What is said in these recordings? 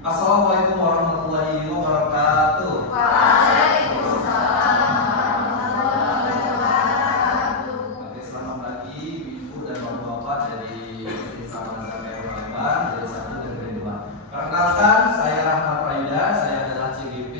Assalamualaikum warahmatullahi wabarakatuh. Waalaikumsalam warahmatullahi wabarakatuh. Oke, selamat pagi Ibu dan Bapak dari Institut Palembang dari 1 dan dari 2. Perkenalkan, saya Rahmat Prayuda, saya adalah CGP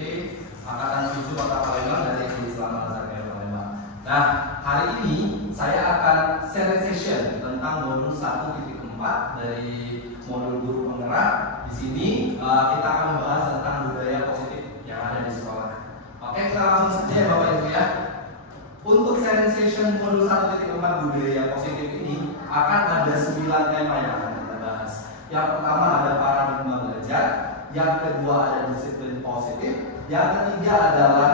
Angkatan 7 Kota Palembang dari Institut Palembang. Nah, hari ini saya akan share session tentang modul 1.4 dari modul guru penggerak. Di sini kita akan membahas tentang budaya positif yang ada di sekolah. Oke, kita langsung saja ya Bapak Ibu ya. Untuk sharing session modul 1.4 budaya positif ini akan ada 9 tema yang akan kita bahas. Yang pertama ada paradigma belajar, yang kedua ada disiplin positif, yang ketiga adalah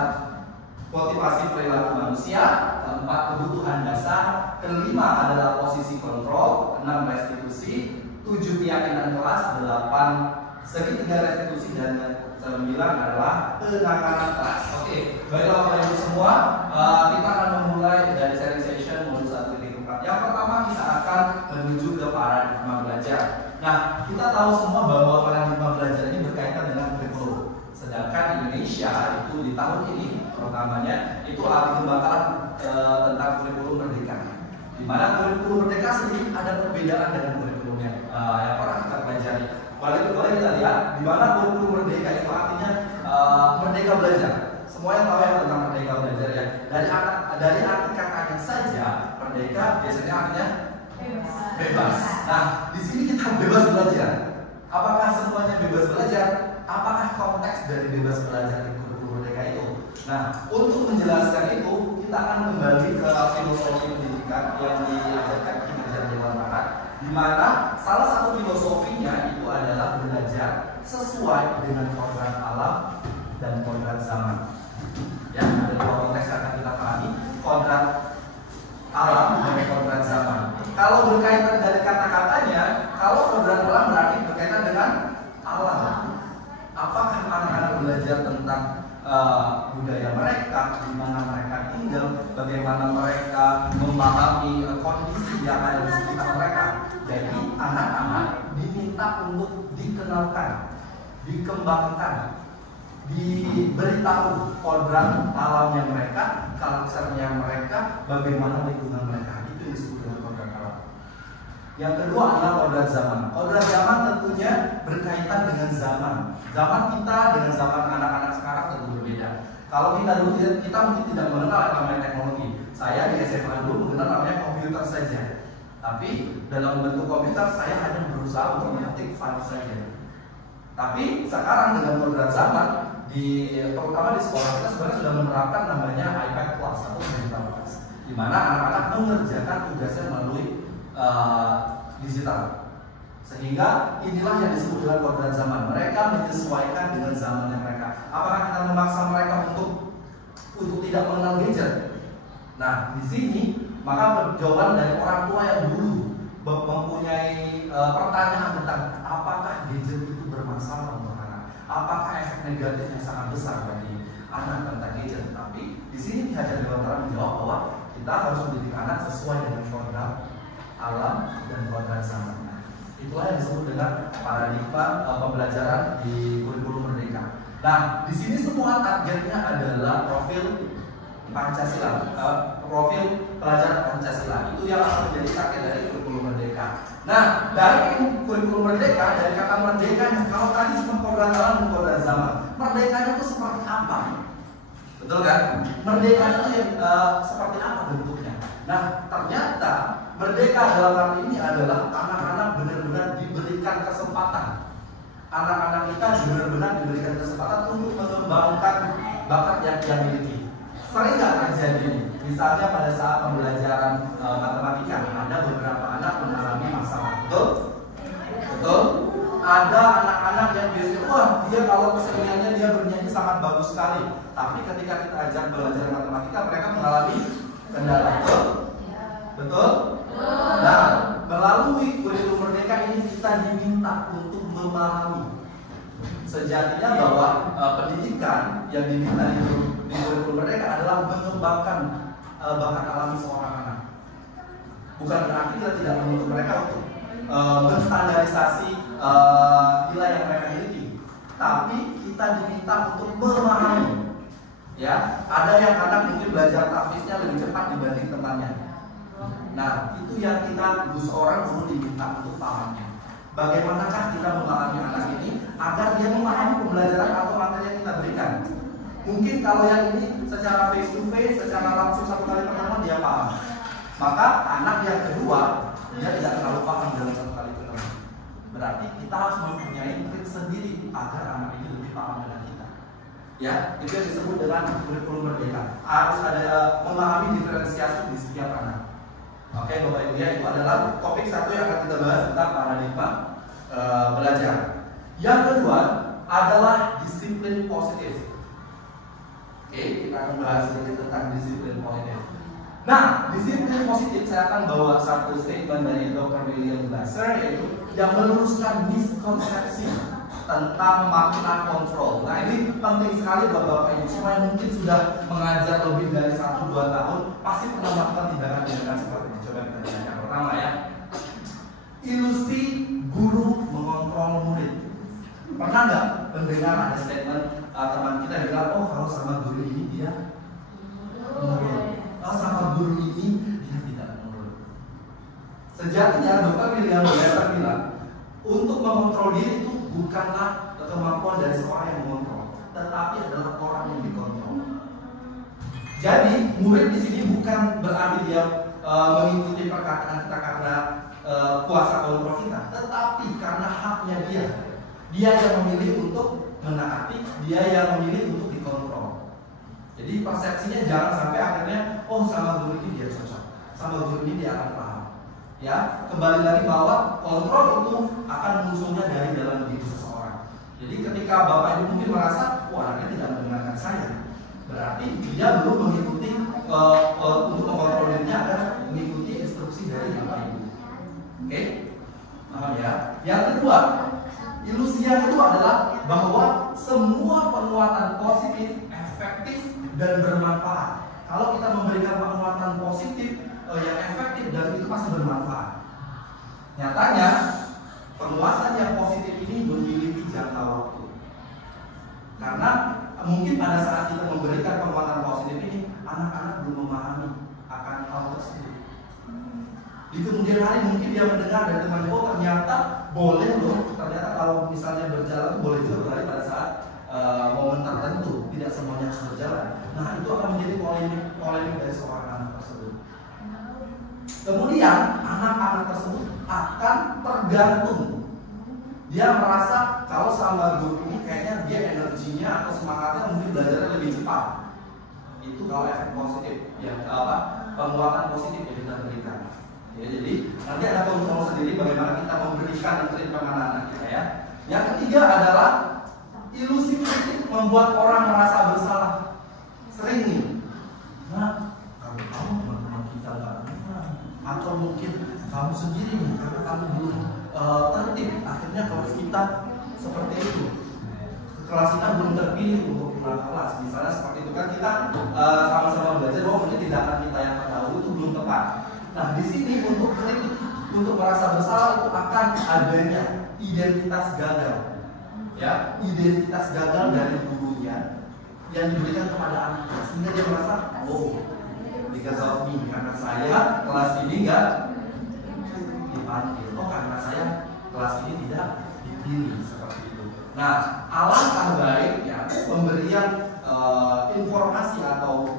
motivasi perilaku manusia, keempat kebutuhan dasar, kelima adalah posisi kontrol, 6 restitusi, 7 keyakinan kelas, 8 segitiga restitusi, dan 9 adalah penanganan kelas. Oke, baiklah Bapak Ibu semua, kita akan memulai dari sharing session modul 1.4. Yang pertama kita akan menuju ke paradigma belajar. Nah, kita tahu semua bahwa paradigma belajar ini berkaitan dengan kurikulum. Sedangkan Indonesia itu di tahun ini terutamanya itu akan membahas tentang kurikulum merdeka. Di mana kurikulum merdeka sendiri ada perbedaan dengan kurikulum yang pernah kita pelajari. Boleh kita lihat di mana kurikulum merdeka itu artinya merdeka belajar. Semua yang tahu ya tentang merdeka belajar ya. Dari arti katanya saja merdeka biasanya artinya bebas. Nah, di sini kita bebas belajar. Apakah semuanya bebas belajar? Apakah konteks dari bebas belajar di kurikulum merdeka itu? Nah, untuk menjelaskan itu kita akan kembali ke filosofi pendidikan yang diajarkan di Kerajaan Dewan Barat, di mana salah satu filosofinya itu adalah belajar sesuai dengan kodrat alam dan kodrat zaman. Ya, ada dua konteks yang akan kita pahami, kodrat alam dan kodrat zaman. Kalau berkaitan dari kata-katanya, kalau kodrat alam berarti berkaitan dengan alam. Apakah anak-anak belajar tentang budaya mereka, di mana mereka tinggal, bagaimana mereka memahami kondisi yang ada di sekitar mereka. Jadi anak-anak diminta untuk dikenalkan, dikembangkan, diberitahu kodrat alamnya mereka, karakternya mereka, bagaimana lingkungan mereka. Itu disebut dengan kodrat alam. Yang kedua adalah kodrat zaman. Kodrat zaman tentunya berkaitan dengan zaman. Zaman kita dengan zaman anak-anak sekarang tentu berbeda. Kalau kita dulu kita mungkin tidak mengenal namanya teknologi. Saya di SMA dulu mengenal namanya komputer saja. Tapi dalam bentuk komputer saya hanya berusaha untuk mengetik file saja. Tapi sekarang dengan kodrat zaman terutama di sekolah kita sebenarnya sudah menerapkan namanya iPad Class atau digital class, di mana anak-anak mengerjakan tugasnya melalui digital. Sehingga inilah yang disebut dengan kodrat zaman. Mereka menyesuaikan dengan zamannya mereka. Apakah kita memaksa mereka untuk tidak mengenal gadget? Nah, di sini maka jawaban dari orang tua yang dulu mempunyai pertanyaan tentang apakah gadget itu bermasalah untuk anak, apakah efek negatifnya sangat besar bagi anak tentang gadget. Tapi di sini Kerajaan Dewan Barat menjawab bahwa kita harus mendidik anak sesuai dengan kodrat alam dan kodrat zaman. Itulah yang disebut dengan paradigma pembelajaran di kurikulum merdeka. Nah, di sini semua targetnya adalah profil Pancasila, profil pelajar Pancasila. Itu yang akan menjadi target dari kurikulum merdeka. Nah, dari kurikulum merdeka, dari kata merdeka, kalau tadi cuma kodrat alam dan kodrat zaman, merdekanya itu seperti apa? Betul kan? Merdeka itu seperti apa bentuknya? Nah, ternyata merdeka dalam arti ini adalah anak-anak benar-benar diberikan kesempatan. Anak-anak kita benar-benar diberikan kesempatan untuk mengembangkan bakat yang dia miliki. Sering nggak terjadi ini? Misalnya pada saat pembelajaran matematika, ada beberapa anak mengalami masalah. Betul? Betul? Ada anak-anak yang biasanya, wah dia kalau keseniannya dia bernyanyi sangat bagus sekali. Tapi ketika kita ajak belajar matematika, mereka mengalami kendala. Betul? Betul? Nah, melalui kurikulum merdeka ini kita diminta untuk memahami sejatinya bahwa pendidikan yang diminta di kurikulum merdeka adalah mengembangkan bakat alami seorang anak. Bukan berarti kita tidak menuntut mereka untuk menstandarisasi nilai yang mereka miliki. tapi kita diminta untuk memahami. Ya, ada yang anak mungkin belajar tahfiznya lebih cepat dibanding temannya. Nah, itu yang kita seorang guru diminta untuk pahamnya. Bagaimanakah kita memahami anak ini agar dia memahami pembelajaran atau materi yang kita berikan? Mungkin kalau yang ini secara face to face, secara langsung satu kali pertemuan dia paham. Maka anak yang kedua dia tidak terlalu paham dalam satu kali pertemuan. Berarti kita harus mempunyai trik sendiri agar anak ini lebih paham dengan kita. Ya, itu yang disebut dengan kurikulum merdeka. Harus ada memahami diferensiasi di setiap anak. Oke, Bapak Ibu ya, itu adalah topik satu yang akan kita bahas tentang paradigma belajar. Yang kedua adalah disiplin positif. Oke, kita akan bahas sedikit tentang disiplin positif. Nah, disiplin positif saya akan bawa satu statement dari Dr. William Glasser, yaitu yang meluruskan miskonsepsi tentang makna kontrol. Nah, ini penting sekali buat Bapak Ibu semua yang mungkin sudah mengajar lebih dari 1-2 tahun, pasti pernah melakukan tindakan-tindakan seperti ini. Coba kita lihat yang pertama ya. Ilusi guru mengontrol murid. Pernah nggak mendengar ada statement teman kita yang bilang, oh kalau sama guru ini dia menurut, kalau sama guru ini dia tidak menurut. Sejatinya Dr. William Glasser bilang, untuk mengontrol diri itu bukanlah kemampuan dari seorang yang mengontrol, tetapi adalah orang yang dikontrol. Jadi murid di sini bukan berarti dia mengikuti perkataan kita karena kuasa kontrol kita, tetapi karena haknya dia. Dia yang memilih untuk menaati, dia yang memilih untuk dikontrol. Jadi persepsinya jangan sampai akhirnya, oh sama guru ini dia cocok, sama guru ini dia akan paham. Ya, kembali lagi bahwa kontrol itu akan munculnya dari dalam diri seseorang. Jadi ketika Bapak Ibu mungkin merasa, wah anaknya tidak mendengarkan saya, berarti dia belum mengikuti untuk mengontrol dirinya agar mengikuti instruksi dari Bapak Ibu. Oke, paham ya? Yang kedua, ilusi yang kedua adalah bahwa semua penguatan positif, efektif, dan bermanfaat. Kalau kita memberikan penguatan positif yang efektif dan itu pasti bermanfaat. Nyatanya, penguatan yang positif ini memiliki jangka waktu. Karena mungkin pada saat kita memberikan penguatan positif ini, anak-anak belum memahami akan hal tersebut. Di kemudian hari mungkin dia mendengar dari teman, oh ternyata boleh loh, ternyata kalau misalnya berjalan itu boleh juga berlari pada saat momen tertentu, tidak semuanya harus berjalan. Nah itu akan menjadi polemik dari seorang anak tersebut. Kemudian anak-anak tersebut akan tergantung. Dia merasa kalau sama guru ini kayaknya dia energinya atau semangatnya mungkin belajarnya lebih cepat. Itu kalau efek positif, ya penguatan positif yang kita berikan. Ya, jadi nanti ada kontrol sendiri bagaimana kita memberikan treatment anak-anak kita ya. Yang ketiga adalah ilusi kritik membuat orang merasa bersalah. Sering nih. Nah, kalau kamu teman-teman kita nggak pernah, atau mungkin kamu sendiri karena kamu belum tertib, akhirnya kelas kita seperti itu. Kelas kita belum terpilih untuk pulang kelas, misalnya seperti itu kan kita sama-sama belajar bahwa mungkin tindakan kita yang terdahulu itu belum tepat. Nah di sini untuk kritik, untuk merasa bersalah itu akan adanya identitas gagal, ya identitas gagal dari gurunya yang diberikan kepada anaknya sehingga dia merasa, oh because of me, karena saya kelas ini nggak dipanggil, oh karena saya kelas ini tidak dipilih seperti itu. Nah alangkah baiknya pemberian informasi atau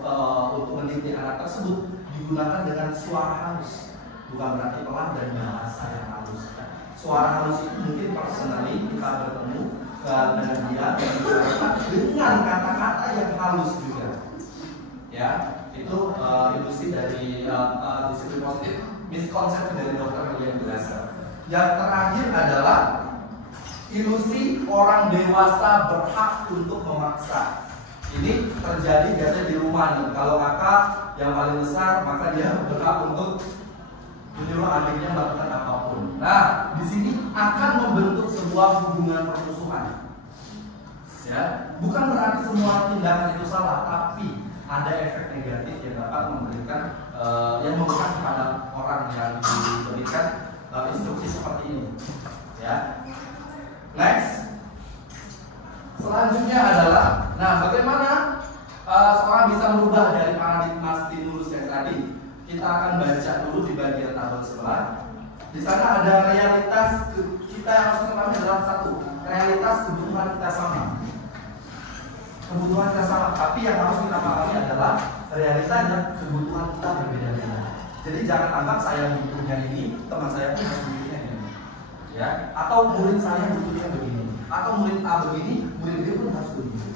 untuk mendidik anak tersebut digunakan dengan suara halus, bukan berarti pelan dan bahasa yang halus. Suara halus itu mungkin personally kita bertemu dengan dia dengan kata-kata yang halus juga. Ya, itu ilusi dari disiplin positif, miskonsepsi dari Dr. William Glasser. Yang terakhir adalah ilusi orang dewasa berhak untuk memaksa. Ini terjadi biasanya di rumah nih. Kalau kakak yang paling besar, maka dia berhak untuk menyuruh adiknya melakukan apapun. Nah, di sini akan membentuk sebuah hubungan permusuhan. Ya, bukan berarti semua tindakan itu salah, tapi ada efek negatif yang dapat memberikan yang memberikan kepada orang yang diberikan instruksi seperti ini. Ya, next. Selanjutnya adalah, nah bagaimana seorang bisa merubah dari paradigma stimulus yang tadi? Kita akan baca dulu di bagian tabel sebelah. Di sana ada realitas kita yang harus ketahui adalah satu, realitas kebutuhan kita sama. Kebutuhan kita sama, tapi yang harus kita pahami adalah realitanya kebutuhan kita berbeda-beda. Jadi jangan anggap saya butuhnya ini, teman saya pun harus butuhnya ini, ya. Atau murid saya butuhnya begini, atau murid A begini, murid B pun harus begini.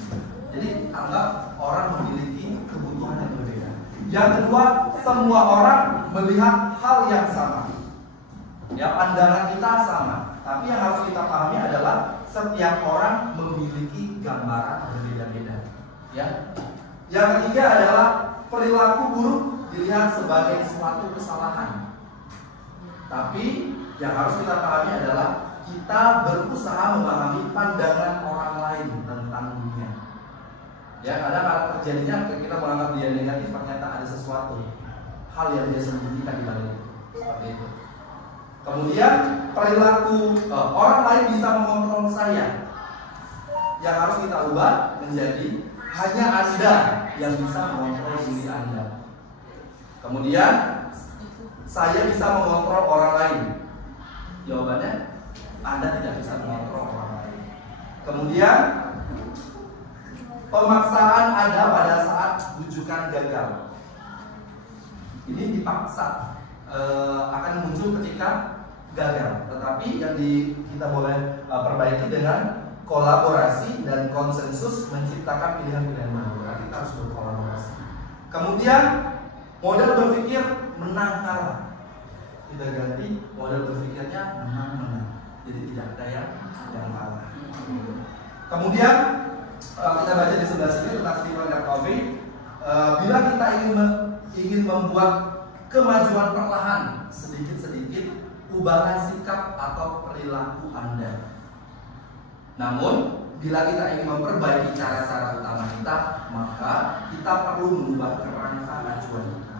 Jadi anggap orang memiliki kebutuhan yang berbeda. Yang kedua, semua orang melihat hal yang sama. Ya, pandangan kita sama. Tapi yang harus kita pahami adalah setiap orang memiliki gambaran berbeda-beda. Ya. Yang ketiga adalah perilaku buruk dilihat sebagai suatu kesalahan. Tapi yang harus kita pahami adalah kita berusaha memahami pandangan orang lain tentang dunia. Ya, kadang terjadinya kita menganggap dia negatif, ternyata ada sesuatu hal yang dia sembunyikan di balik itu. Seperti itu. Kemudian perilaku orang lain bisa mengontrol saya. Yang harus kita ubah menjadi hanya Anda yang bisa mengontrol diri Anda. Kemudian saya bisa mengontrol orang lain. Jawabannya Anda tidak bisa mengontrol orang lain. Kemudian pemaksaan ada pada saat rujukan gagal. Ini dipaksa akan muncul ketika gagal, tetapi yang kita boleh perbaiki dengan kolaborasi dan konsensus menciptakan pilihan-pilihan baru. Berarti kita harus berkolaborasi. Kemudian model berpikir menang kalah. Kita ganti model berpikirnya menang-menang. Jadi tidak ada yang kalah. Kemudian kita baca di sebelah sini tentang Stephen R. Covey. Bila kita ingin membuat kemajuan perlahan, sedikit-sedikit ubahlah sikap atau perilaku Anda. Namun, bila kita ingin memperbaiki cara-cara utama kita, maka kita perlu mengubah kerangka acuan kita.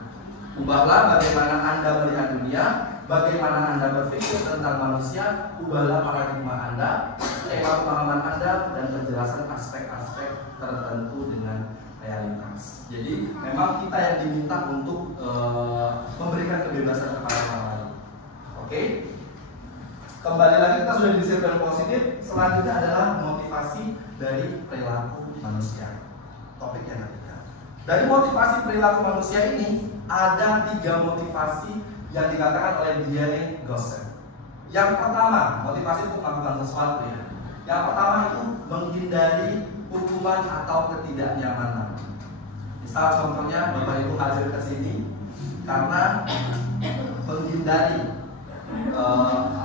Ubahlah bagaimana Anda melihat dunia, bagaimana Anda berpikir tentang manusia, ubahlah paradigma Anda, skema pemahaman Anda, dan penjelasan aspek-aspek tertentu dengan realitas. Jadi memang kita yang diminta untuk memberikan kebebasan kepada orang lain. Oke? Kembali lagi kita sudah di sirkel positif. Selanjutnya adalah motivasi dari perilaku manusia. Topik yang ketiga. Dari motivasi perilaku manusia ini ada 3 motivasi yang dikatakan oleh Diane Gosset. Yang pertama, motivasi untuk melakukan sesuatu ya. Yang pertama itu menghindari hukuman atau ketidaknyamanan. Misal contohnya Bapak Ibu hadir ke sini karena menghindari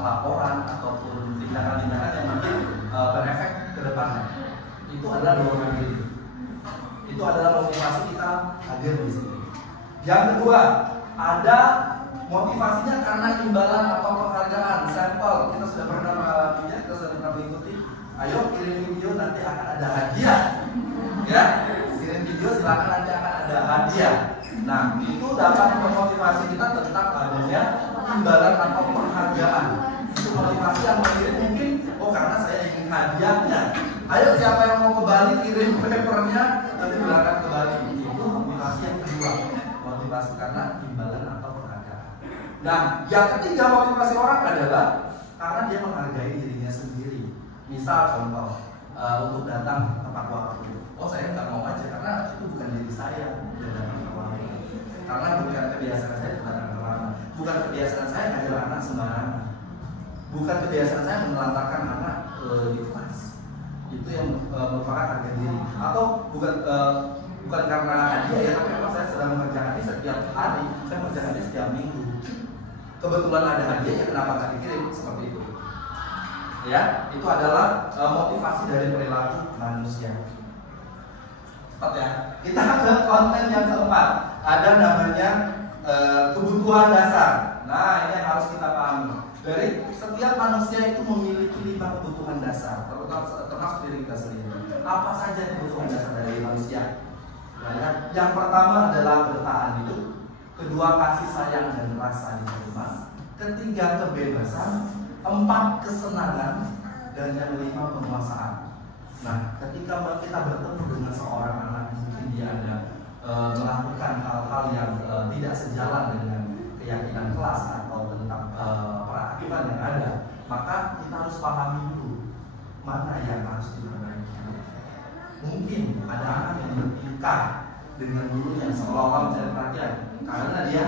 laporan ataupun tindakan-tindakan yang mungkin berefek ke depannya. Itu adalah dorongan diri. Itu adalah motivasi kita hadir di sini. Yang kedua, ada motivasinya karena imbalan atau penghargaan. Sampel, kita sudah pernah mengalaminya, kita sudah pernah mengikuti. Ayo kirim video, nanti akan ada hadiah. Ya, kirim video silakan, nanti akan ada hadiah. Nah, itu dapat memotivasi kita tentang adanya imbalan atau penghargaan. Itu motivasi yang mengirim mungkin, oh karena saya ingin hadiahnya. Ayo siapa yang mau ke Bali kirim papernya, nanti berangkat ke Bali. Itu motivasi yang kedua, motivasi karena imbalan atau penghargaan. Nah, yang ketiga motivasi orang adalah karena dia menghargai dirinya sendiri. Misal contoh, untuk datang ke tempat waktu. Oh saya nggak mau aja karena itu bukan diri saya yang datang ke waktu. Karena bukan kebiasaan saya datang ke waktu. Bukan kebiasaan saya ngajar anak sembarangan. Bukan kebiasaan saya menelantarkan anak di kelas. Itu yang merupakan harga diri. Atau bukan karena hadiah ya, tapi memang saya sedang mengerjakan ini setiap hari. Saya mengerjakan ini setiap minggu. Kebetulan ada hadiah, ya kenapa nggak dikirim seperti itu? Ya, itu adalah motivasi dari perilaku manusia. Cepat ya. Kita ke konten yang keempat. Ada namanya kebutuhan dasar. Nah, ini yang harus kita pahami. Dari setiap manusia itu memiliki 5 kebutuhan dasar, termasuk diri kita sendiri. Apa saja kebutuhan dasar dari manusia? Ya, yang pertama adalah bertahan hidup. Kedua, kasih sayang dan rasa diterima. Ketiga, kebebasan. 4, kesenangan. Dan yang 5, penguasaan. Nah, ketika kita bertemu dengan seorang anak, mungkin dia ada melakukan hal-hal yang tidak sejalan dengan keyakinan kelas atau tentang perhakiman yang ada, maka kita harus pahami dulu mana yang harus diperbaiki. Mungkin ada anak yang bertingkah dengan gurunya seolah-olah mencari perhatian karena dia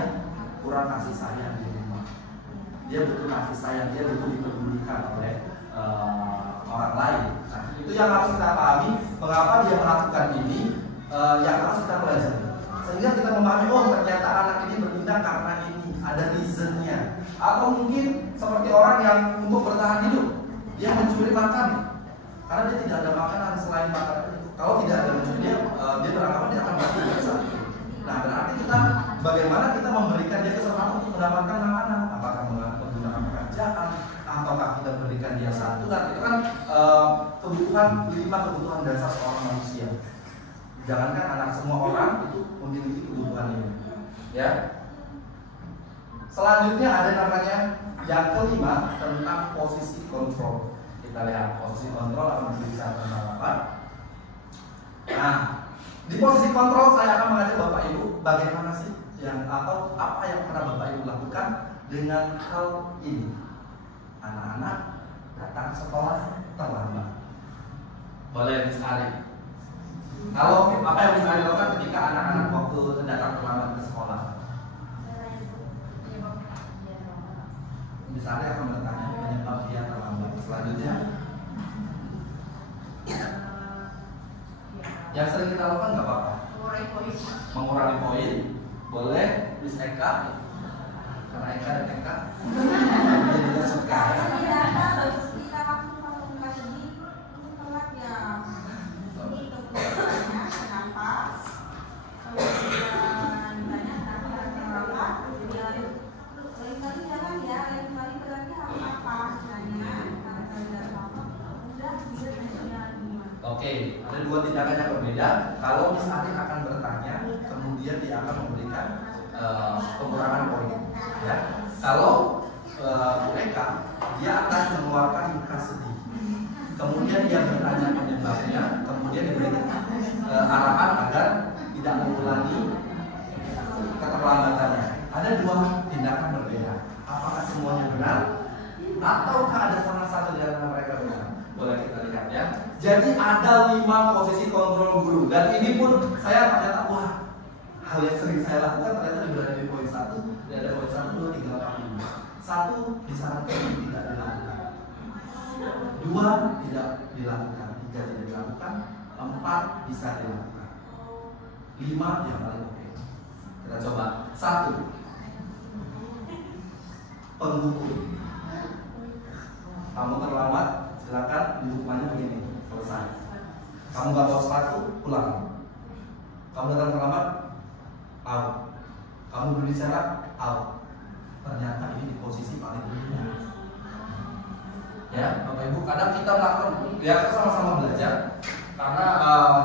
kurang kasih sayang di rumah. Dia butuh kasih sayang, dia butuh dipedulikan oleh orang lain. Nah, itu yang harus kita pahami. Mengapa dia melakukan ini, yang harus kita pelajari. Sehingga kita memahami, oh ternyata anak ini bertindak karena ini, ada reasonnya. Atau mungkin seperti orang yang untuk bertahan hidup, dia mencuri makan karena dia tidak ada makanan selain makanan itu. Kalau tidak ada mencuri, dia beranggapan dia akan mati biasa. Nah, berarti kita bagaimana kita memberikan dia kesempatan untuk mendapatkan makanan? Apakah menggunakan pekerjaan, ataukah kita berikan dia santunan? Itu kan kebutuhan 5 kebutuhan dasar seorang manusia. Jangankan anak, semua orang itu memiliki kebutuhan ini. Ya. Selanjutnya ada namanya yang kelima tentang posisi kontrol. Kita lihat posisi kontrol akan berbicara tentang apa. Nah, di posisi kontrol saya akan mengajak Bapak Ibu bagaimana sih yang atau apa yang pernah Bapak Ibu lakukan dengan hal ini. Anak-anak datang sekolah terlambat. Boleh dicari. Kalau apa yang bisa dilakukan ketika anak-anak waktu datang terlambat ke sekolah? Misalnya akan bertanya penyebab dia terlambat. Selanjutnya, yang sering kita lakukan nggak apa-apa. Mengurangi poin, boleh. Miss Eka, karena Eka dan Eka dia juga suka. Oke, ada 2 tindakan yang berbeda. Kalau misalnya akan bertanya, kemudian dia akan memberikan pengurangan poin. Ya. Kalau Bu Eka, dia akan mengeluarkan muka sedih. Kemudian dia bertanya penyebabnya, kemudian diberikan arahan agar tidak mengulangi keterlambatannya. Ada 2 tindakan berbeda. Apakah semuanya benar? Ataukah ada salah satu di antara mereka benar? Boleh kita lihat ya. Jadi ada 5 posisi kontrol guru. Dan ini pun saya ternyata hal yang sering saya lakukan ternyata berada di poin 1. Dan ada poin 1, 2, 3, 4, 5. 1 disarankan tidak dilakukan. 2 tidak dilakukan. 3 tidak dilakukan. 4 bisa dilakukan. 5 yang paling oke. Kita coba. 1. Penghukum. Kamu terlambat, silakan hukumannya begini, selesai. Kamu gak bawa sepatu, pulang. Kamu datang terlambat, out. Kamu berbicara, out. Ternyata ini di posisi paling rendah. Ya, Bapak Ibu, kadang kita melakukan, ya kita sama-sama belajar. Karena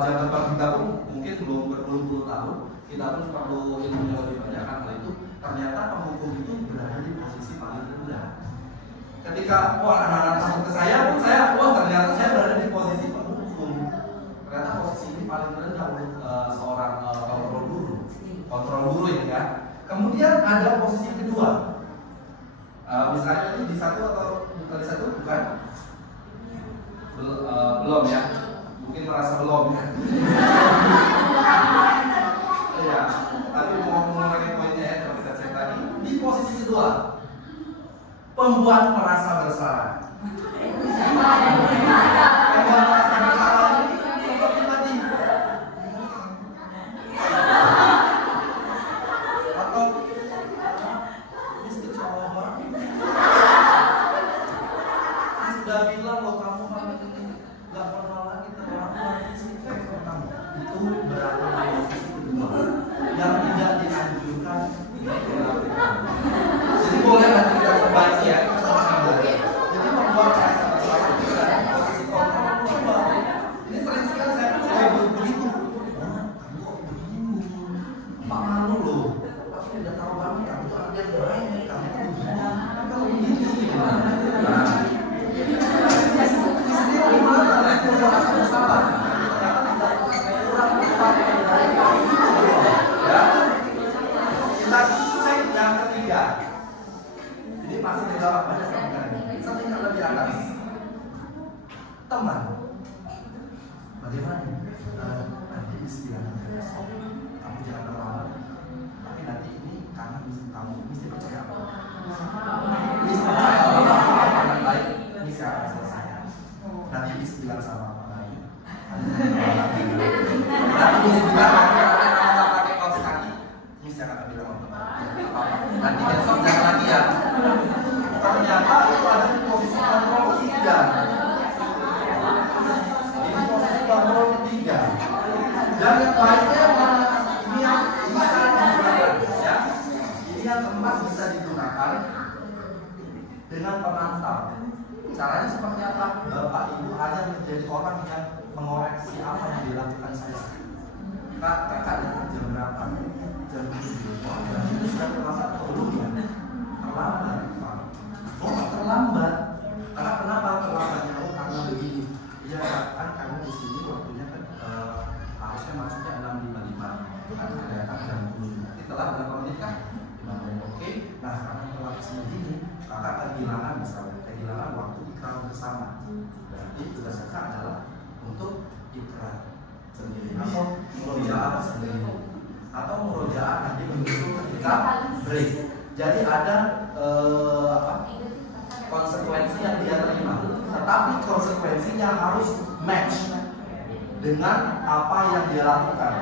jam terbang kita pun mungkin belum berpuluh-puluh tahun, kita pun perlu ilmunya lebih banyak. Karena itu ternyata penghukum itu berada di posisi paling rendah. Ketika anak-anak takut ke saya pun ternyata saya berada di posisi penghukum. Ternyata posisi ini paling rendah untuk seorang kontrol guru ini kan. Kemudian ada posisi kedua. Misalnya ini di 1 atau bukan di 1 bukan? Belum ya. Mungkin merasa belum ya. Iya. Tapi mau mengurangi poinnya ya, kalau kita cek tadi. Di posisi kedua, pembuat merasa bersalah. Pembuat merasa bersalah ini seperti tadi. Atau Mr. Coba, saya sudah bilang loh kamu nggak pernah lagi terlalu respect kamu. Itu berarti posisi kedua yang tidak dianjurkan dilakukan. Jadi boleh nanti kita coba ya. Jadi membuat rasa bersalah juga posisi kontrol kedua. Ini sering sekali saya begitu. Kamu kok begini? Pak malu loh. Tapi tidak tahu banget kamu itu ada yang lain. Kamu itu begini. Kamu begini. Nah, di sini gimana? Rasa bersalah atas. Teman, bagaimana? Nanti istilahnya kamu jangan terlambat. Tapi nanti ini kamu mesti percaya apa? Mesti percaya orang lain ini akan selesai. Nanti bisa bilang sama orang lain. Nanti bisa bilang kamu nggak pakai kaos kaki, mesti akan bilang orang lain. Nanti besok jangan lagi ya. Ternyata itu ada di posisi kontrol 3. Ini posisi kontrol 3. Dan yang baiknya mana? Ini yang bisa digunakan, ya. Ini yang keempat bisa digunakan dengan penantang. Caranya seperti apa? Bapak Ibu hanya menjadi orang yang mengoreksi apa yang dilakukan saya. Kakak jam berapa? Jam 7. Itu sudah terlambat atau belum ya? Terlambat. Oh, terlambat. Karena kenapa terlambatnya? Oh, karena begini. Iya kan kamu di sini waktunya kan harusnya masuknya 6.55. Kan kelihatan jam 7. Nanti telat berapa menit kan? 5 menit. Oke. Nah, karena telat segini, kakak kehilangan misalnya, kehilangan waktu ikrar bersama. Berarti tugas kakak adalah untuk ikrar sendiri atau murojaah sendiri atau murojaah nanti menyusul ketika break. Jadi ada konsekuensi yang dia terima, tetapi konsekuensinya harus match dengan apa yang dia lakukan.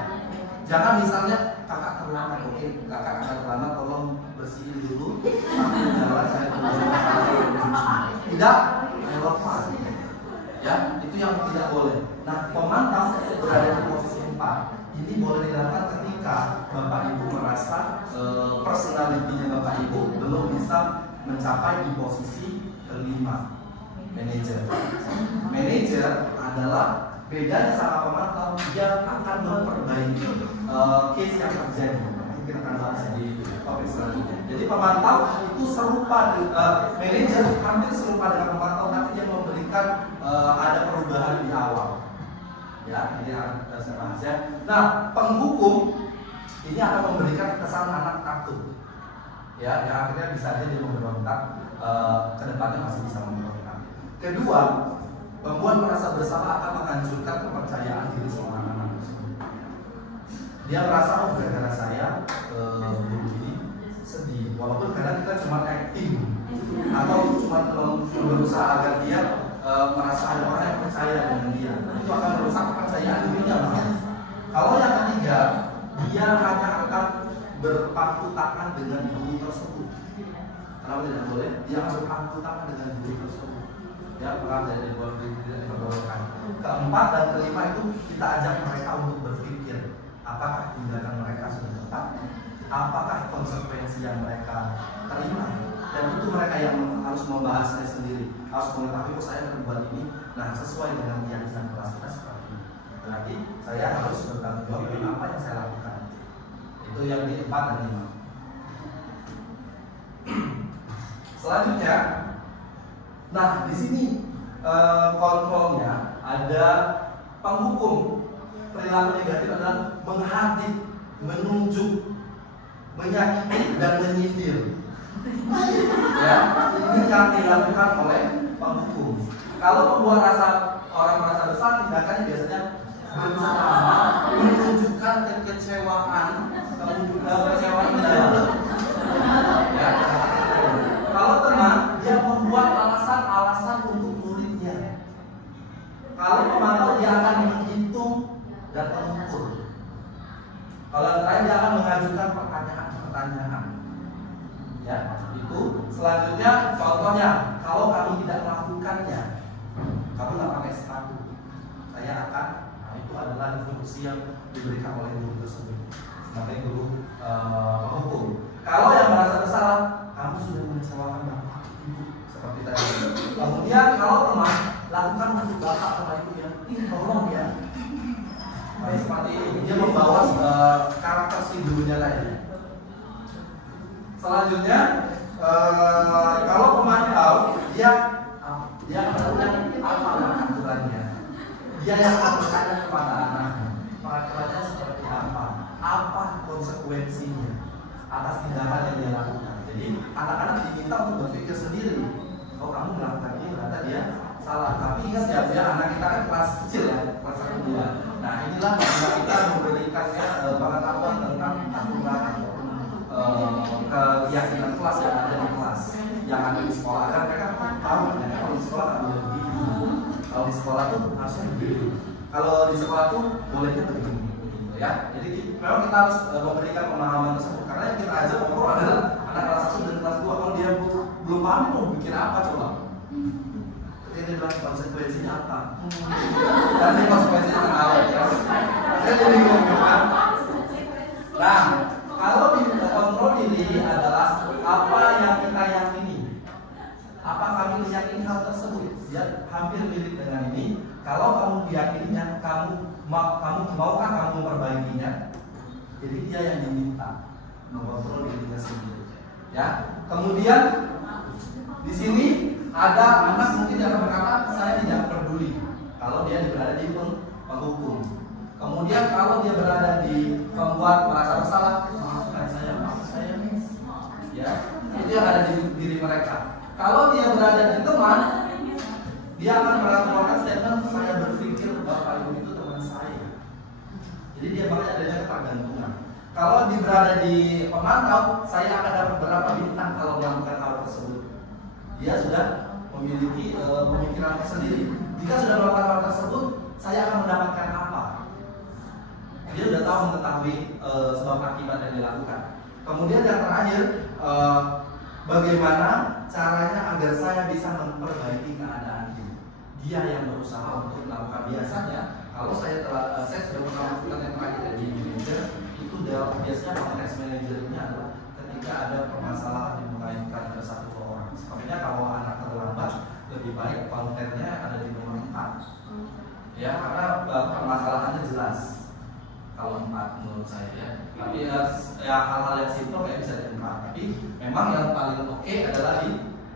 Jangan misalnya kakak terlambat, oke, kakak akan terlambat, tolong bersihin dulu, aku jalan saya tidak relevan, ya itu yang tidak boleh. Nah, pemantau berada di posisi 4 ini boleh dilakukan ketika bapak ibu merasa personalitinya bapak ibu belum bisa mencapai di posisi kelima. Manajer adalah bedanya sama pemantau, dia akan memperbaiki case yang terjadi. Kita akan bahas di topik selanjutnya. Jadi pemantau itu serupa, manajer hampir serupa dengan pemantau, nanti yang memberikan ada perubahan di awal. Ya, ini akan saya bahas ya. Nah, penghukum ini akan memberikan kesan anak takut. Ya, yang akhirnya bisa aja dia memberontak, kedepannya masih bisa memberontak. Kedua, membuat merasa bersalah akan menghancurkan kepercayaan diri seorang anak tersebut. Dia merasa, oh gara-gara saya begini sedih, walaupun kadang kita cuma acting atau cuma berusaha agar dia merasa ada orang yang percaya dengan dia, itu akan merusak kepercayaan dirinya. Kalau yang ketiga, dia hanya akan berpangku tangan dengan guru tersebut. Kenapa tidak boleh? Dia akan berpangku tangan dengan guru tersebut. Ya, peran dari diperbolehkan. Keempat dan kelima itu kita ajak mereka untuk berpikir, apakah tindakan mereka sudah tepat, apakah konsekuensi yang mereka terima. Dan itu mereka yang harus membahasnya sendiri, harus mengetahui saya berbuat ini, nah sesuai dengan keyakinan kelas kita seperti ini. Berarti saya harus bertanggung jawab dengan apa yang saya lakukan. Itu yang di 4 dan 5. Selanjutnya, nah di sini kontrolnya ada penghukum. Perilaku negatif adalah menghadik, menunjuk, menyakiti dan menyindir. Ya, ini yang dilakukan oleh penghukum. Kalau membuat orang merasa bersalah, tindakannya biasanya berusaha menunjukkan kekecewaan mendalam. Ya. Kalau teman, dia membuat alasan-alasan untuk muridnya. Kalau pemantau, dia akan menghitung dan mengukur. Kalau yang lain, dia akan mengajukan pertanyaan-pertanyaan. Ya, itu selanjutnya contohnya, kalau kamu tidak melakukannya, kamu nggak pakai sepatu, saya akan, nah itu adalah instruksi yang diberikan oleh guru tersebut sebagai guru penghukum. Kalau yang merasa bersalah, kamu sudah mengecewakan bapak ibu seperti tadi. Kemudian kalau teman, lakukan untuk bapak sama ibu ya, ini tolong ya. Nah, seperti ini dia membawa karakter si gurunya tadi. Selanjutnya, kalau pemantau, dia melakukan apa aturannya. Dia yang akan bertanya kepada anaknya, peraturannya seperti apa konsekuensinya atas tindakan yang dia lakukan. Jadi anak-anak diminta untuk berpikir sendiri. Kalau kamu melakukan ini, ternyata dia salah. Tapi ingat ya, anak kita kan kelas kecil ya, kelas 1 2. Nah, inilah bagaimana kita memberikannya pengetahuan tentang aturan keyakinan kelas yang ada di kelas, yang ada di sekolah. Agar mereka tahu, ternyata kalau di sekolah nggak boleh begini. Kalau di sekolah tuh harusnya begini. Kalau di sekolah tuh bolehnya begini, gitu ya. Jadi memang kita harus memberikan pemahaman tersebut. Karena yang kita ajak ngobrol adalah anak kelas 1 dan kelas 2. Kalau dia belum paham mau bikin apa coba? Ini bilang konsekuensinya apa? Nanti konsekuensinya tahu ya. Jadi bingung. Nah, kalau di kontrol diri adalah apa yang kita yakini. Apa kami meyakini hal tersebut? Dia hampir mirip dengan ini. Kalau kamu meyakininya, kamu maukah kamu memperbaikinya? Jadi dia yang diminta mengontrol dirinya sendiri. Ya. Kemudian di sini ada anak mungkin yang berkata saya tidak peduli kalau dia berada di penghukum. Kemudian kalau dia berada di pembuat merasa bersalah, maafkan saya, ya itu yang ada di diri mereka. Kalau dia berada di teman, dia akan melakukan statement saya berpikir bapak ibu itu teman saya. Jadi dia bakal adanya ketergantungan. Kalau dia berada di pemantau, saya akan dapat berapa bintang kalau melakukan hal tersebut. Dia sudah memiliki pemikirannya sendiri. Jika sudah melakukan hal tersebut, saya akan mendapatkan apa? Dia sudah tahu mengetahui sebab akibat yang dilakukan. Kemudian yang terakhir, bagaimana caranya agar saya bisa memperbaiki keadaan ini? Dia yang berusaha untuk melakukan. Biasanya kalau saya sudah pernah melakukan yang terakhir di manajer, itu biasanya konteks manajernya adalah ketika ada permasalahan yang mengaitkan ke satu orang. Sepertinya kalau anak terlambat, lebih baik kontennya ada di nomor 4. Ya, karena permasalahannya jelas. Kalau 4 menurut saya ya. Tapi ya hal-hal yang simpel kayak bisa di 4. Tapi memang yang paling oke adalah di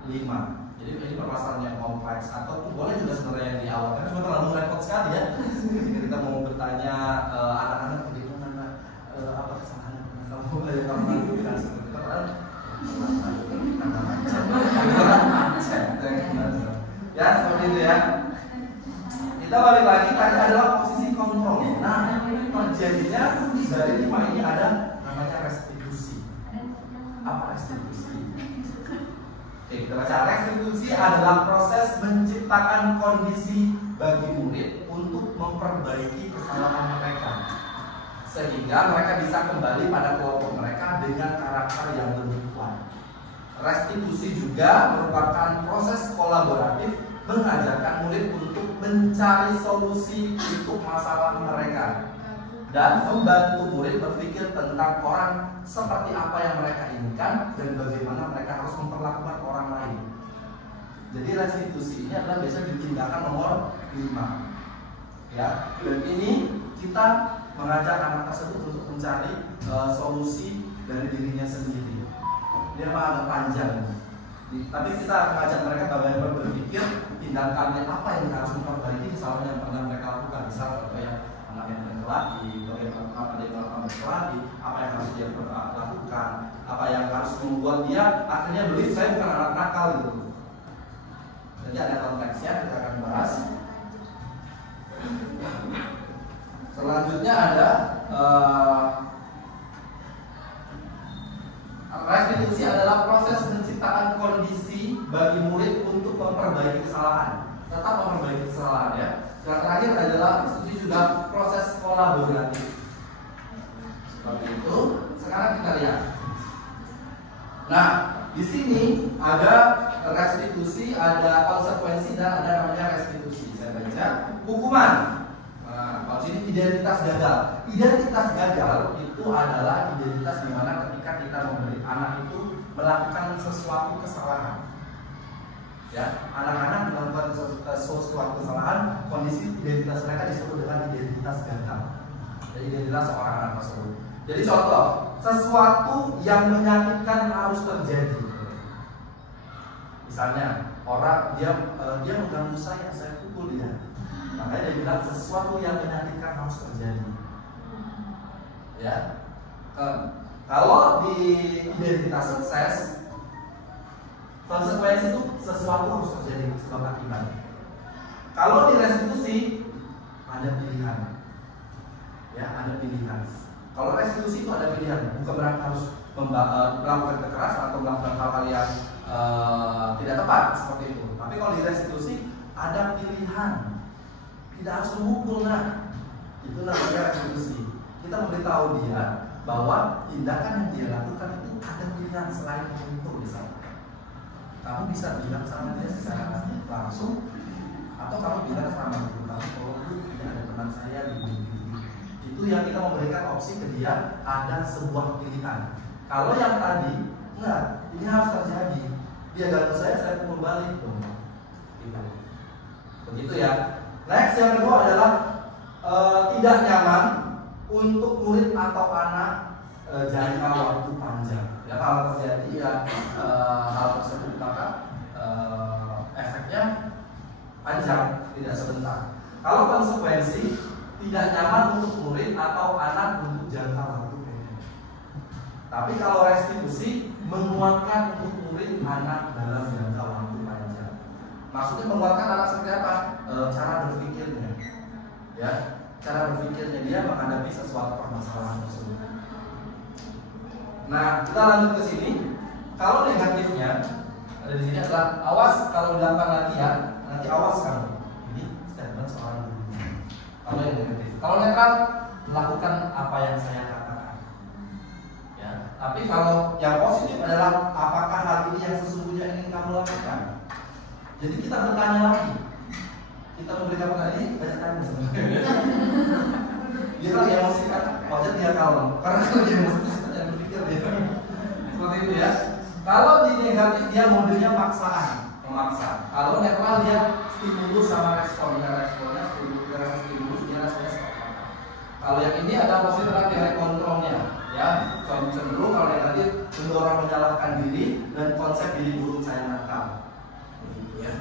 5. Jadi ini permasalahan yang kompleks atau boleh juga sebenarnya yang di awal. Karena cuma terlalu repot sekali ya. Ketika kita mau bertanya anak-anak bagaimana apa kesalahan kamu lakukan seperti itu kan. Ya seperti itu ya. Kita balik lagi tadi adalah posisi kontrol. Nah, terjadinya dari 5 ini ada namanya restitusi. Apa restitusi? Oke, kita baca. Restitusi adalah proses menciptakan kondisi bagi murid untuk memperbaiki kesalahan mereka, sehingga mereka bisa kembali pada kelompok mereka dengan karakter yang lebih kuat. Restitusi juga merupakan proses kolaboratif mengajarkan murid untuk mencari solusi untuk masalah mereka dan membantu murid berpikir tentang orang seperti apa yang mereka inginkan dan bagaimana mereka harus memperlakukan orang lain. Jadi restitusi ini adalah biasanya di tindakan nomor 5. Ya, dan ini kita mengajak anak tersebut untuk mencari solusi dari dirinya sendiri. Dia agak panjang. Tapi kita mengajak mereka bagaimana berpikir tindakannya apa yang harus memperbaiki kesalahan yang pernah mereka lakukan. Misal yang anak yang berkelahi, bagaimana dia melakukan berkelahi, apa yang harus dia lakukan, apa yang harus membuat dia akhirnya believe saya bukan anak nakal gitu. Jadi ada konteksnya kita akan bahas. Selanjutnya ada restitusi adalah proses menciptakan kondisi bagi murid untuk memperbaiki kesalahan. Tetap memperbaiki kesalahan ya. Yang terakhir adalah restitusi juga proses kolaboratif. Seperti itu. Sekarang kita lihat. Nah, di sini ada restitusi, ada konsekuensi dan ada namanya restitusi. Saya baca hukuman. Nah, kalau sini identitas gagal. Identitas gagal itu adalah identitas di mana ketika kita memberi anak itu melakukan sesuatu kesalahan. Ya, anak-anak melakukan sesuatu kesalahan, kondisi identitas mereka disebut dengan identitas gagal. Jadi identitas seorang anak tersebut. Jadi contoh, sesuatu yang menyakitkan harus terjadi. Misalnya, orang dia mengganggu saya pukul dia. Makanya dia bilang sesuatu yang menyakitkan harus terjadi. Ya, kalau di identitas sukses, konsekuensi itu sesuatu harus terjadi sebab akibat. Kalau di restitusi ada pilihan, ya ada pilihan. Kalau restitusi itu ada pilihan, bukan berarti harus melakukan kekerasan atau melakukan hal-hal yang tidak tepat seperti itu. Tapi kalau di restitusi ada pilihan, tidak harus memukul. Nah, itu namanya restitusi. Kita memberitahu dia bahwa tindakan yang dia lakukan itu ada pilihan selain memukul misalnya. Kamu bisa bilang sama dia secara langsung, atau kamu bilang sama guru kamu kalau tidak ada teman saya di sini. Itu yang kita memberikan opsi ke dia, ada sebuah pilihan. Kalau yang tadi enggak, ini harus terjadi. Dia ganggu saya pukul balik dong. Gitu. Begitu ya. Next yang kedua adalah tidak nyaman untuk murid atau anak jangka waktu panjang. Ya, kalau terjadi ya hal tersebut maka efeknya panjang, tidak sebentar. Kalau konsekuensi tidak nyaman untuk murid atau anak untuk jangka waktu pendek. Tapi kalau restitusi menguatkan untuk murid anak dalam jangka waktu panjang. Maksudnya menguatkan anak seperti apa? Cara berpikirnya, ya, cara berpikirnya dia menghadapi sesuatu permasalahan tersebut. Nah, kita lanjut ke sini. Kalau negatifnya ada di sini adalah awas kalau dilakukan lagi ya, nanti awas kamu. Ini statement seorang guru. Kalau yang negatif, kalau netral lakukan apa yang saya katakan. Ya, tapi kalau yang positif adalah apakah hal ini yang sesungguhnya ingin kamu lakukan. Jadi kita bertanya lagi. Kita memberikan pertanyaan ini banyak tanya sebenarnya. Dia lagi emosi kan, wajar dia kalem. Karena kalau dia emosi dia berpikir dia. Seperti itu ya. Kalau di negatif dia modenya paksaan, memaksa. Kalau netral dia stimulus sama responnya, stimulus dia responnya seperti apa. Kalau yang ini ada positif adalah kontrolnya, ya. Cenderung kalau negatif mendorong menyalahkan diri dan konsep diri buruk saya nakal. Begitu ya.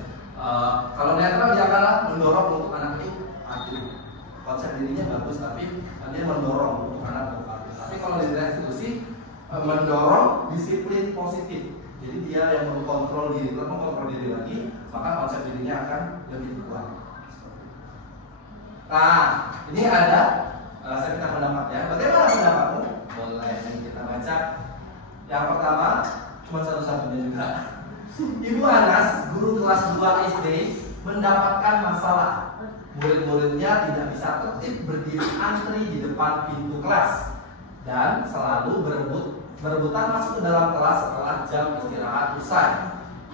Kalau netral dia akan mendorong untuk anak itu aktif. Konsep dirinya bagus tapi dia mendorong untuk anak untuk aktif. Tapi kalau di restitusi mendorong disiplin positif. Jadi dia yang mengkontrol diri lagi, maka konsep dirinya akan lebih kuat. Nah, ini ada saya minta pendapatnya. Bagaimana pendapatmu? Boleh kita baca. Yang pertama, cuma satu-satunya juga. Ibu Anas, guru kelas 2 SD, mendapatkan masalah. Murid-muridnya tidak bisa tertib berdiri antri di depan pintu kelas dan selalu berebutan masuk ke dalam kelas setelah jam istirahat usai.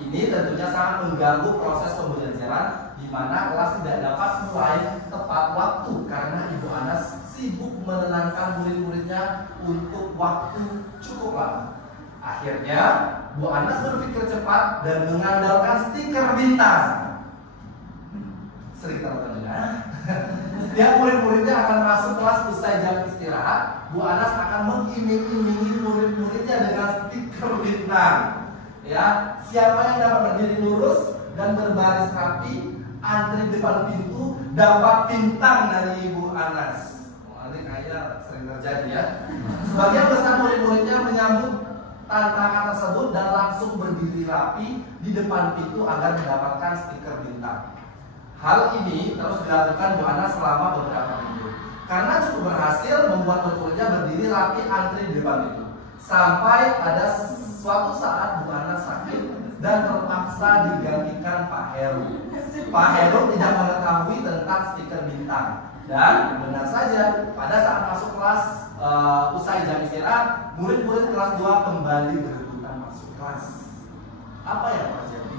Ini tentunya sangat mengganggu proses pembelajaran di mana kelas tidak dapat mulai tepat waktu karena Ibu Anas sibuk menenangkan murid-muridnya untuk waktu cukup lama. Akhirnya, Bu Anas berpikir cepat dan mengandalkan stiker bintang. Sering tahu kan? Setiap murid-muridnya akan masuk kelas usai jam istirahat. Bu Anas akan mengiming-imingi murid-muridnya dengan stiker bintang. Ya, siapa yang dapat berdiri lurus dan berbaris rapi, antri depan pintu, dapat bintang dari Ibu Anas. Ini kayaknya sering terjadi ya. Sebagian besar murid-muridnya menyambut tantangan tersebut dan langsung berdiri rapi di depan pintu agar mendapatkan stiker bintang. Hal ini terus dilakukan Bu Anas selama beberapa minggu. Karena cukup berhasil membuat murid-muridnya berdiri rapi antri di depan pintu. Sampai ada suatu saat Bu Anas sakit dan terpaksa digantikan Pak Heru. Pak Heru tidak mengetahui tentang stiker bintang. Dan benar saja, pada saat masuk kelas usai jam istirahat, murid-murid kelas 2 kembali berebutan masuk kelas. Apa yang terjadi?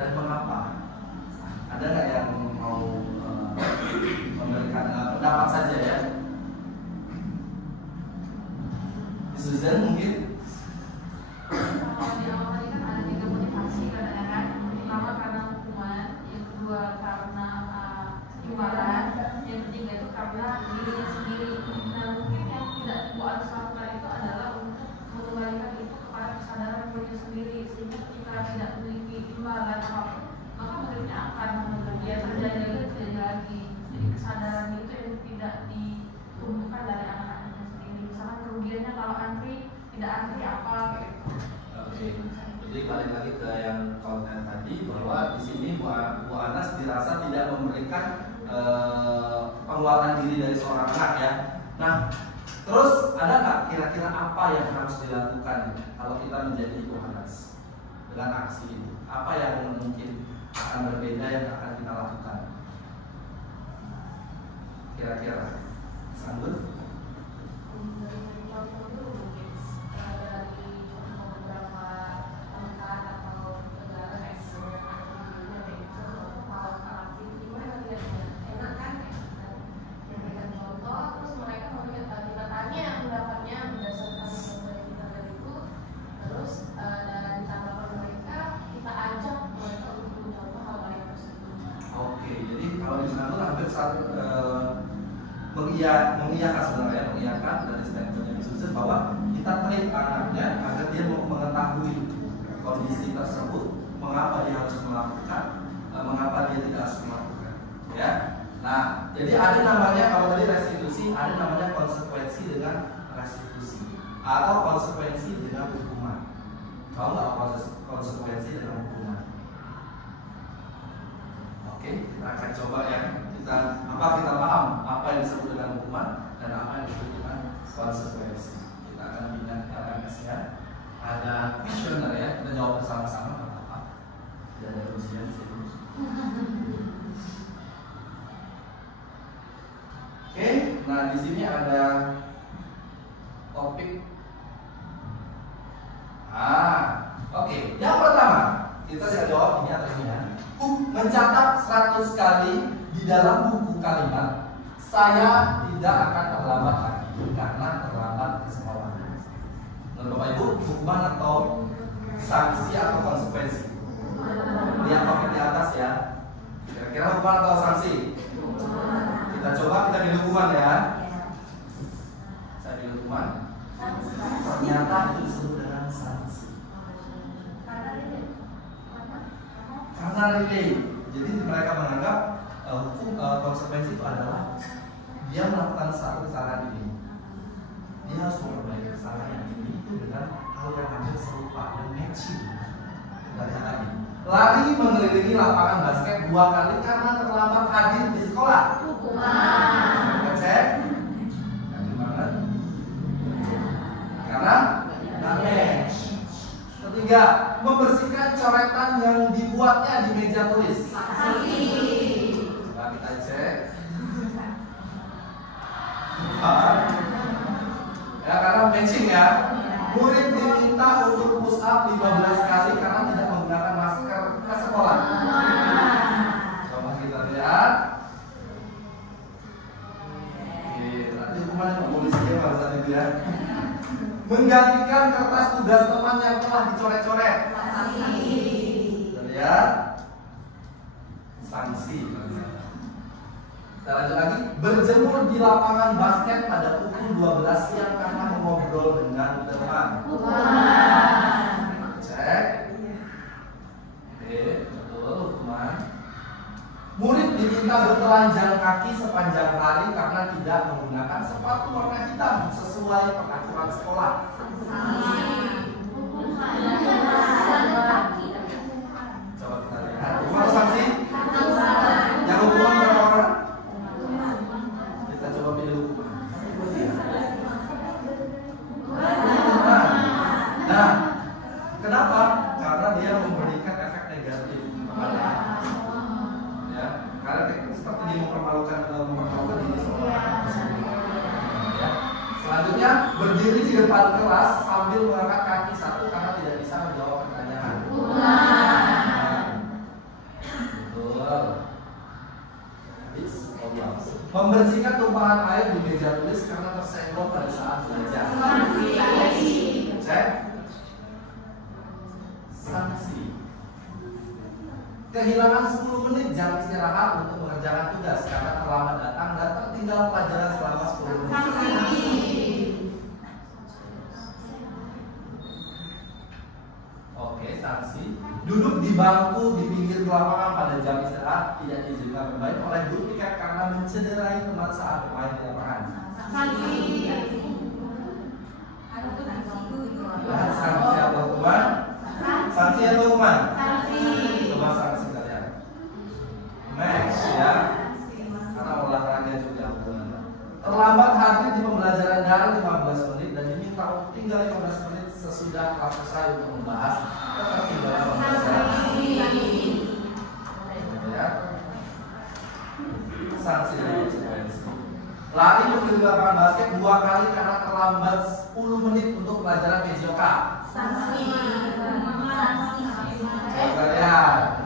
Dan mengapa? Ada nggak yang mau memberikan pendapat saja ya? Susan mungkin? Kalau di awal tadi kan ada 3 motivasi kadang-kadang. Pertama karena hukuman, yang kedua karena imbalan, yang ketiga itu karena dirinya sendiri. Nah mungkin yang tidak Bu Anas lakukan itu adalah untuk mengembalikan itu kepada kesadaran dirinya sendiri, sehingga ketika tidak memiliki imbalan apapun, maka muridnya akan terjadi lagi. Jadi kesadaran itu yang tidak ditumbuhkan dari anak-anaknya sendiri. Misalkan kerugiannya kalau antri tidak antri apa gitu. Oke. Jadi balik lagi ke yang konten tadi, bahwa di sini Bu Anas dirasa tidak memberikan penguatan diri dari seorang anak ya. Nah, terus ada nggak kira-kira apa yang harus dilakukan kalau kita menjadi Bu Anas dengan aksi ini? Apa yang mungkin akan berbeda yang akan kita lakukan? Kira-kira sanggup? Mengiyakan sebenarnya, mengiyakan dari statementnya Miss Susan bahwa kita treat anaknya agar dia mengetahui kondisi tersebut, mengapa dia harus melakukan, mengapa dia tidak harus melakukan, ya. Nah, jadi ada namanya, kalau tadi restitusi, ada namanya konsekuensi dengan restitusi atau konsekuensi dengan hukuman. Tahu nggak konsekuensi dengan hukuman? Oke, kita akan coba ya. Kita paham apa yang disebut dengan hukuman dan apa yang disebut dengan konsekuensi. Kita akan bimbingan LMS ya. Ada questionnaire ya, kita jawab bersama-sama apa? Tidak ada ujian sih. Oke, nah di sini ada topik. Oke. Yang pertama kita jawab ini atau ini ya. Mencatat 100 kali di dalam buku kalimat, saya tidak akan terlambat lagi karena terlambat ke sekolah. Menurut Bapak Ibu, hukuman atau sanksi atau konsekuensi? Lihat topik di atas ya. Kira-kira hukuman atau sanksi? Kita coba, kita pilih hukuman ya. Saya pilih hukuman. Ternyata itu disebut dengan sanksi. Karena relay. Jadi mereka menganggap konsekuensi itu adalah dia melakukan satu kesalahan ini, dia harus memperbaiki kesalahan ini itu dengan hal yang hampir serupa dan matching dari tadi. Lari mengelilingi lapangan basket 2 kali karena terlambat hadir di sekolah. Hukuman. Cek. Yakin banget. Karena nggak match. Ketiga, membersihkan coretan yang dibuatnya di meja tulis. Kita cek. Ya, karena matching ya. Murid diminta untuk push up 15 kali karena tidak menggunakan masker ke sekolah. Coba kita lihat. Nanti hukuman yang polisi pada saat itu ya. Menggantikan kertas tugas teman yang telah dicoret-coret. Kita lihat. Sanksi. Kita lanjut lagi, berjemur di lapangan basket pada pukul 12 siang karena mengobrol dengan teman. Cek. Oke, betul hukuman. Murid diminta bertelanjang kaki sepanjang hari karena tidak menggunakan sepatu warna hitam sesuai peraturan sekolah. Coba kita lihat. Hukuman sanksi? Yang hukuman berapa orang? Kita coba pilih hukuman. Nah, kenapa? Karena dia memberikan efek negatif kepada anak. Ya, karena seperti dia mempermalukan diri seorang anak. Ya. Selanjutnya, berdiri di depan kelas sambil mengangkat kaki satu karena tidak bisa menjawab pertanyaan. Membersihkan tumpahan air di meja tulis karena tersenggol pada saat belajar. Cek. Sanksi. Kehilangan 10 menit jam istirahat untuk mengerjakan tugas karena terlambat datang dan tertinggal pelajaran selama 10 menit. Oke, sanksi. Duduk di bangku di pinggir lapangan pada jam istirahat tidak diizinkan bermain oleh guru piket karena mencederai teman saat bermain di lapangan. Sanksi atau hukuman? sesudah kelas selesai untuk membahas keterlibatan pembelajaran. Ya. Sanksi dan konsekuensi. Lari di lapangan basket 2 kali karena terlambat 10 menit untuk pelajaran PJOK. Sanksi. Coba lihat.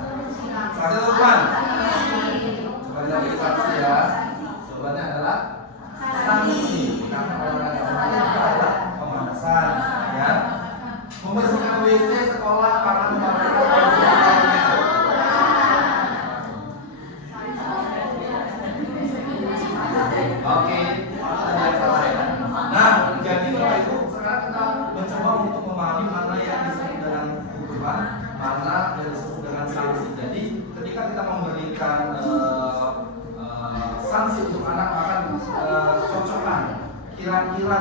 Sanksi itu bukan? Coba lihat sanksi ya. Jawabannya adalah sanksi. Karena olahraga adalah pemanasan, ya. Membersihkan WC sekolah karena memakai Oke, nah jadi Bapak Ibu sekarang kita mencoba untuk memahami mana yang disebut dengan hukuman, mana yang disebut dengan sanksi. Jadi ketika kita memberikan sanksi untuk anak akan cocokkan kira-kira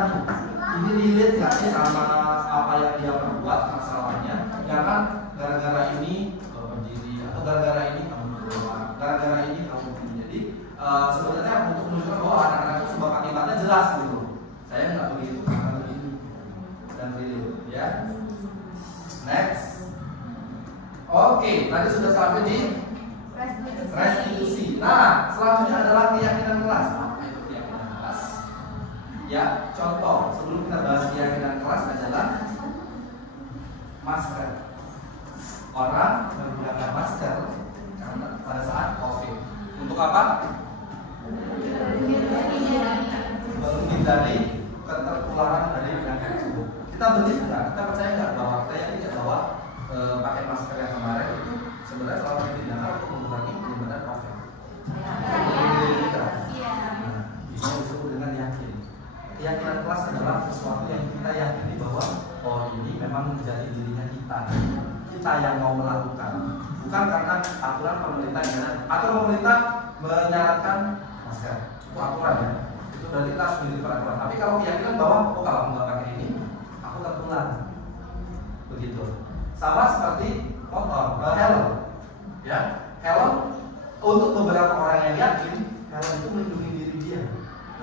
ini relate nggak sih sama apa yang dia perbuat masalahnya? Jangan gara-gara ini berdiri atau gara-gara ini kamu keluar, gara-gara ini kamu begini. Jadi sebenarnya untuk menunjukkan bahwa anak-anak itu sebab akibatnya jelas gitu. Saya nggak begitu karena begini dan relate, ya. Next. Oke, tadi sudah sampai di restitusi. Nah, selanjutnya adalah keyakinan kelas. Apa itu keyakinan kelas? Ya, contoh sebelum kita bahas keyakinan kelas adalah masker. Orang menggunakan masker karena pada saat COVID. Untuk apa? Menghindari ketertularan dari penyakit tersebut. Kita believe nggak? Kita percaya nggak bahwa kita yakin nggak bahwa pakai masker yang kemarin itu sebenarnya salah satu tindakan untuk mengurangi penyebaran COVID. Ini disebut dengan yakin. Keyakinan kelas adalah sesuatu yang kita yakini bahwa oh ini memang menjadi dirinya kita yang mau melakukan, bukan karena aturan pemerintah. Aturan pemerintah menyarankan masker, itu aturan ya. Itu berarti kita harus mengikuti peraturan. Tapi kalau keyakinan bahwa oh kalau nggak pakai ini, aku tertular, begitu. Sama seperti motor, helm, ya. Helm untuk beberapa orang yang yakin helm itu melindungi diri dia,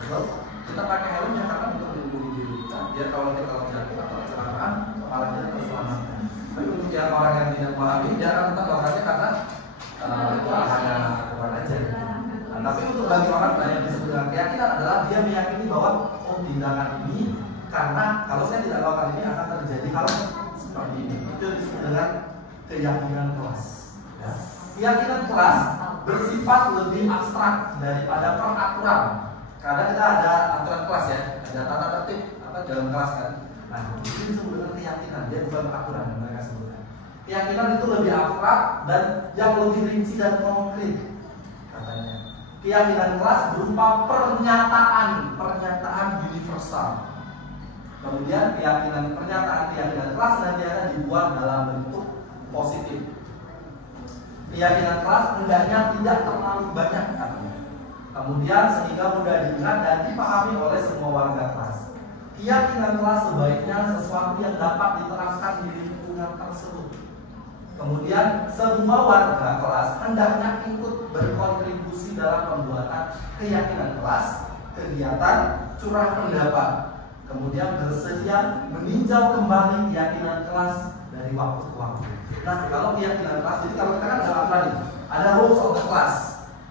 betul? Kita pakai helm ya karena untuk melindungi diri kita. Biar kalau kita jatuh atau kecelakaan, kepala kita terselamatkan. Tapi untuk yang orang yang tidak memahami, dia akan tetap melakukannya karena itu hanya aturan aja. Nah, tapi untuk bagi orang yang disebut dengan keyakinan adalah dia meyakini bahwa oh tindakan ini karena kalau saya tidak lakukan ini akan terjadi hal seperti ini. Itu disebut dengan keyakinan kelas. Ya. Keyakinan kelas bersifat lebih abstrak daripada peraturan. Karena kita ada aturan kelas ya, ada tata tertib apa dalam kelas kan. Nah, ini disebut dengan keyakinan, dia bukan peraturan yang mereka sebutkan. Keyakinan itu lebih abstrak dan yang lebih rinci dan konkret katanya. Keyakinan kelas berupa pernyataan universal. Kemudian keyakinan kelas senantiasa dibuat dalam bentuk positif. Keyakinan kelas hendaknya tidak terlalu banyak katanya. Kemudian sehingga mudah diingat dan dipahami oleh semua warga kelas. Keyakinan kelas sebaiknya sesuatu yang dapat diterapkan di lingkungan tersebut. Kemudian semua warga kelas hendaknya ikut berkontribusi dalam pembuatan keyakinan kelas, kegiatan curah pendapat. Kemudian bersedia meninjau kembali keyakinan kelas dari waktu ke waktu. Nah, kalau keyakinan kelas, jadi kalau kita kan ada apa nih? Ada rules of the class.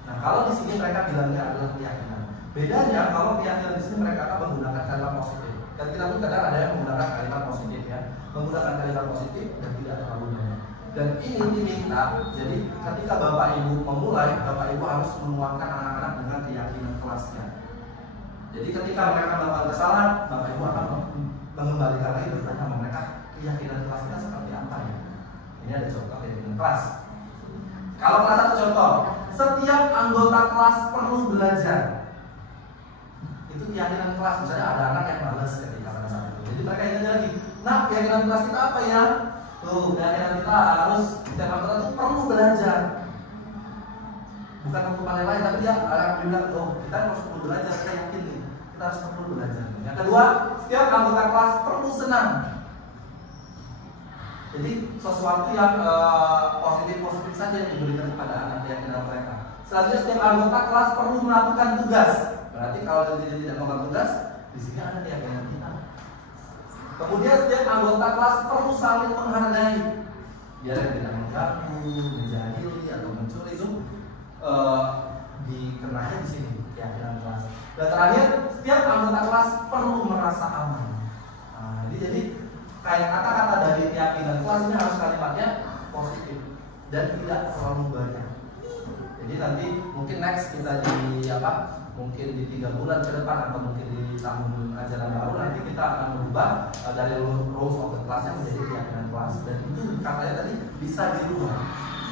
Nah, kalau di sini mereka bilangnya adalah keyakinan. Bedanya kalau keyakinan di sini mereka akan menggunakan kalimat positif. Dan kita pun kadang ada yang menggunakan kalimat positif ya, menggunakan kalimat positif dan tidak terlalu banyak. Dan ini diminta. Jadi ketika Bapak Ibu memulai, Bapak Ibu harus menguatkan anak-anak dengan keyakinan kelasnya. Jadi ketika mereka melakukan kesalahan, Bapak Ibu akan mengembalikan lagi bertanya sama mereka keyakinan kelasnya seperti apa ya. Ini ada contoh keyakinan kelas. Kalau kelas 1 contoh, setiap anggota kelas perlu belajar. Itu keyakinan kelas. Misalnya ada anak yang malas ketika pada saat itu. Jadi mereka ingat lagi, nah keyakinan kelas kita apa ya? Tuh, keyakinan kita harus setiap anggota itu perlu belajar. Bukan untuk lain, tapi dia akan bilang, oh kita harus perlu belajar, kita yakin nih, kita harus perlu belajar. Yang kedua, setiap anggota kelas perlu senang. Jadi sesuatu yang positif saja yang diberikan kepada anak keyakinan mereka. Selanjutnya setiap anggota kelas perlu melakukan tugas. Berarti kalau dia tidak melakukan tugas, di sini ada keyakinan kita. Kemudian setiap anggota kelas perlu saling menghargai. Biar tidak mengganggu, menjahili atau mencuri itu dikenanya di sini keyakinan kelas. Dan terakhir, setiap anggota kelas perlu merasa aman. Nah, jadi kayak kata-kata dari keyakinan kelas ini harus kalimatnya positif dan tidak terlalu banyak. Jadi nanti mungkin next kita mungkin di 3 bulan ke depan atau mungkin di tahun ajaran baru nanti kita akan merubah dari rules of the class-nya menjadi keyakinan kelas, dan itu katanya tadi bisa dirubah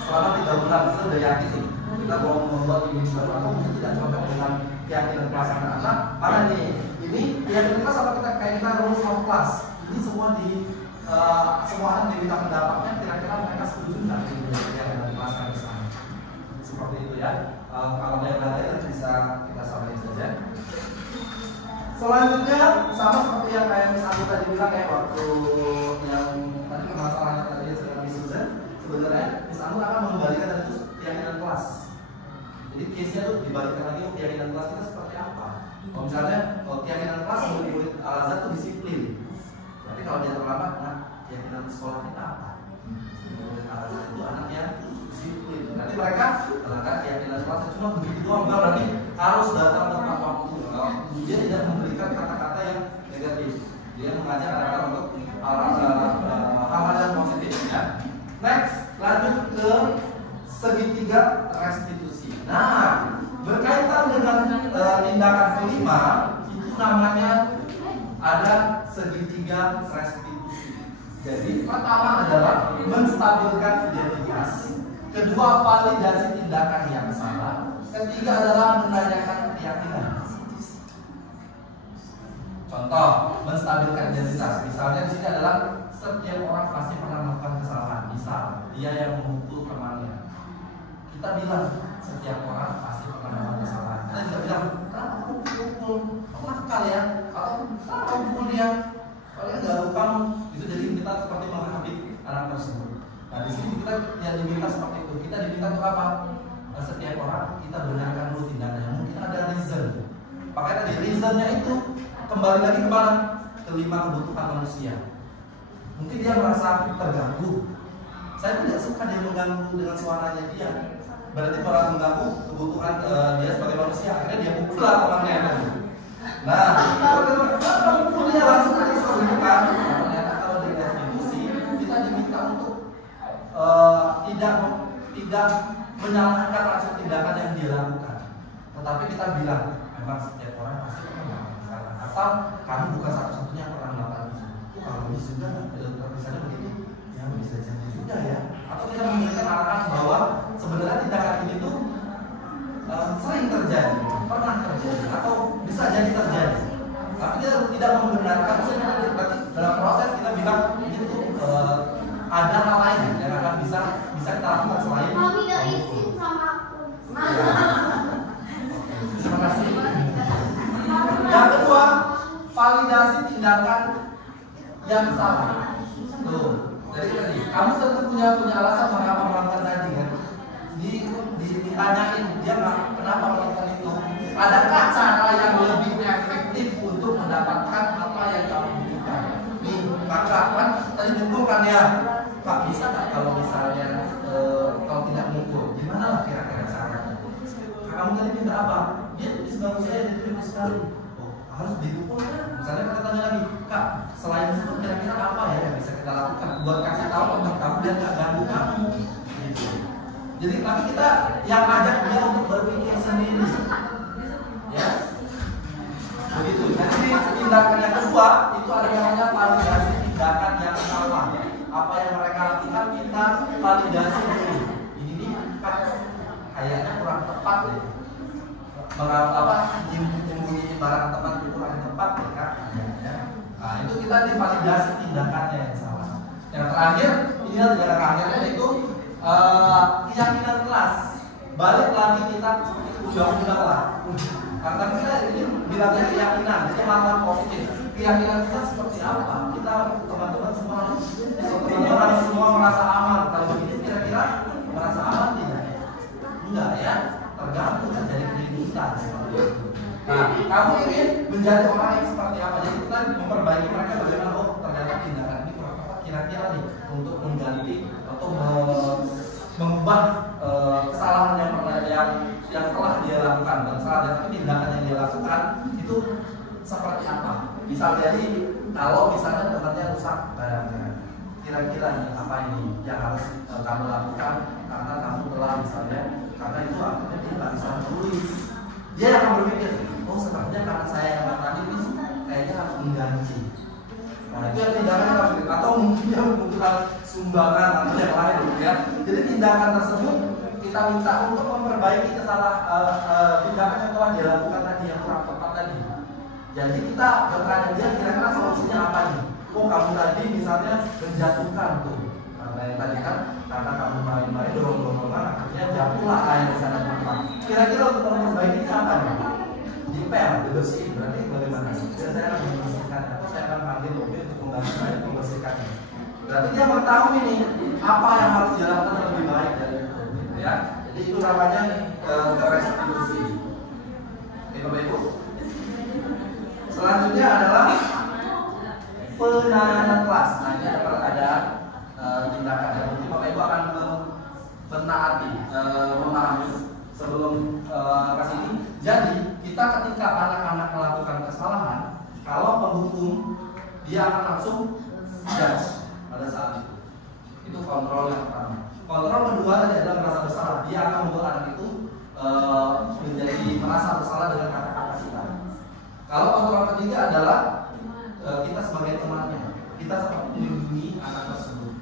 selama 3 bulan. Kita udah yakin nih kita mau membuat image baru atau mungkin tidak cocok dengan keyakinan kelas anak-anak. Mana nih, ini keyakinan kelas apa kita rules of class ini semua anak diminta pendapatnya, kira-kira mereka setuju nggak dengan keyakinan kelas yang besar seperti itu ya. Kalau yang lain bisa kita sampaikan saja. Selanjutnya sama seperti yang kayak Miss Abu tadi bilang ya, waktu yang tadi permasalahannya tadi sudah Miss Susan, sebenarnya Miss Abu akan mengembalikan tadi itu keyakinan kelas. Jadi case-nya tuh dibalikkan lagi, keyakinan kelas kita seperti apa. Kalau misalnya keyakinan kelas murid Al-Azhar itu disiplin, berarti kalau dia terlambat, nah keyakinan sekolah kita apa? Murid Al-Azhar itu anak yang disiplin. Nanti mereka terangkat keyakinan kelasnya cuma begitu doang, berarti harus datang tepat waktu. Dia tidak memberikan kata-kata yang negatif. Dia mengajak anak-anak untuk hal-hal yang positif ya. Next, lanjut ke segitiga restitusi. Nah, berkaitan dengan tindakan kelima itu namanya ada segitiga restitusi. Jadi pertama adalah menstabilkan identitas, kedua validasi tindakan yang salah, ketiga adalah menanyakan keyakinan. Contoh, menstabilkan identitas. Misalnya di sini adalah setiap orang pasti pernah melakukan kesalahan. Misal, dia yang memukul temannya. Kita bilang setiap orang pasti pernah melakukan kesalahan. Kita juga bilang, kenapa kamu pukul? Kamu nakal ya? Atau kenapa kamu pukul dia? Kalian gak tahu kamu. Itu jadi kita seperti menghakimi anak tersebut. Nah di sini kita yang diminta seperti itu. Kita diminta untuk apa? Setiap orang kita benarkan dulu tindakannya. Mungkin ada reason. Makanya tadi reasonnya itu kembali lagi kepada kelima kebutuhan manusia. Mungkin dia merasa terganggu. Saya tidak suka dia mengganggu dengan suaranya dia. Berarti orang mengganggu kebutuhan dia sebagai manusia. Akhirnya dia pukul lah temannya. Nah, kalau pukul dia langsung aja solusikan. Ternyata kalau di restitusi kita diminta untuk tidak menyalahkan rasa tindakan yang dia lakukan. Tetapi kita bilang memang setiap orang pasti pernah. Atau kamu bukan satu-satunya yang pernah melakukan itu. Kalau bisa juga, misalnya begini, ya bisa jadi juga ya. Atau kita memberikan arahan bahwa sebenarnya tindakan ini tuh sering terjadi, pernah terjadi, atau bisa jadi terjadi. Tapi kita tidak membenarkan. Berarti dalam proses kita bilang ini tuh ada hal lain yang akan bisa kita lakukan selain. Mami udah izin sama aku. Terima kasih. Yang kedua, validasi tindakan yang salah. Tuh, jadi tadi kamu tentu punya alasan mengapa melakukan tadi kan? Ditanyain dia kenapa melakukan itu. Adakah cara yang lebih efektif untuk mendapatkan apa yang kamu butuhkan? Nih, maka kan tadi mengumpulkan ya, Pak bisa nggak kalau misalnya kalau tidak mengumpul, gimana lah kira-kira caranya? Kamu tadi minta apa? Dia sebelum saya diterima sekali. Harus didukung kan? Misalnya kita tanya lagi, Kak, selain itu kira-kira apa ya yang bisa kita lakukan buat kasih tahu teman kamu dan gak ganggu kamu gitu. Jadi tapi kita yang ajak dia untuk berpikir sendiri ya begitu. Jadi tindakan yang kedua itu ada namanya validasi tindakan yang salah. Apa yang mereka lakukan kita validasi dulu. Ini nih kayaknya kurang tepat deh. Menyembunyi barang teman itu kurang tepat ya kan? Nah itu kita divalidasi tindakannya yang salah. Yang terakhir ini adalah tindakan terakhirnya yaitu keyakinan kelas. Balik lagi kita udah lah. Karena kita ini bilangnya keyakinan, jadi hal positif. Keyakinan kita seperti apa? Kita teman-teman semua merasa aman. Kalau begini kira-kira merasa aman tidak? Enggak ya? Tergantung dari diri kita seperti itu. Nah, kamu ingin menjadi orang yang seperti apa? Jadi kita memperbaiki mereka bagaimana? Oh, ternyata tindakan ini kurang tepat kira-kira nih untuk mengganti atau mengubah kesalahan yang telah dia lakukan dan tapi tindakan yang dia lakukan itu seperti apa? Bisa jadi kalau misalnya temannya rusak barangnya, kira-kira nih apa ini yang harus kamu lakukan karena kamu telah misalnya karena itu artinya dia nggak bisa menulis. Dia akan berpikir, oh sepertinya karena saya yang tadi ini kayaknya harus mengganti. Nah itu yang tindakan harus atau mungkin dia membutuhkan sumbangan atau yang lain, ya. Jadi tindakan tersebut kita minta untuk memperbaiki tindakan yang telah dia lakukan tadi yang kurang tepat tadi. Jadi kita bertanya dia kira-kira solusinya apa nih? Oh kamu tadi misalnya menjatuhkan tuh. Karena yang tadi kan karena kamu main-main dorong-dorongan akhirnya jatuhlah air di sana tempat. Kira-kira untuk memperbaiki apa nih? Dipel, dibersihin. Berarti bagaimana? Saya akan membersihkan atau saya akan panggil mobil untuk membantu saya membersihkannya. Berarti dia mengetahui ini apa yang harus dilakukan lebih baik dari itu, ya. Jadi itu namanya restitusi. Oke, Bapak Ibu. Selanjutnya adalah penanganan kelas. Nah ini ada tindakan yang mungkin Bapak Ibu akan menaati, memahami sebelum kasih ini. Jadi kita ketika anak-anak melakukan kesalahan, kalau penghukum dia akan langsung judge pada saat itu kontrol yang pertama. Kontrol kedua tadi adalah merasa bersalah. Dia akan membuat anak itu menjadi merasa bersalah dengan kata-kata kita. Kalau kontrol ketiga adalah kita sebagai temannya, kita seperti melindungi anak tersebut.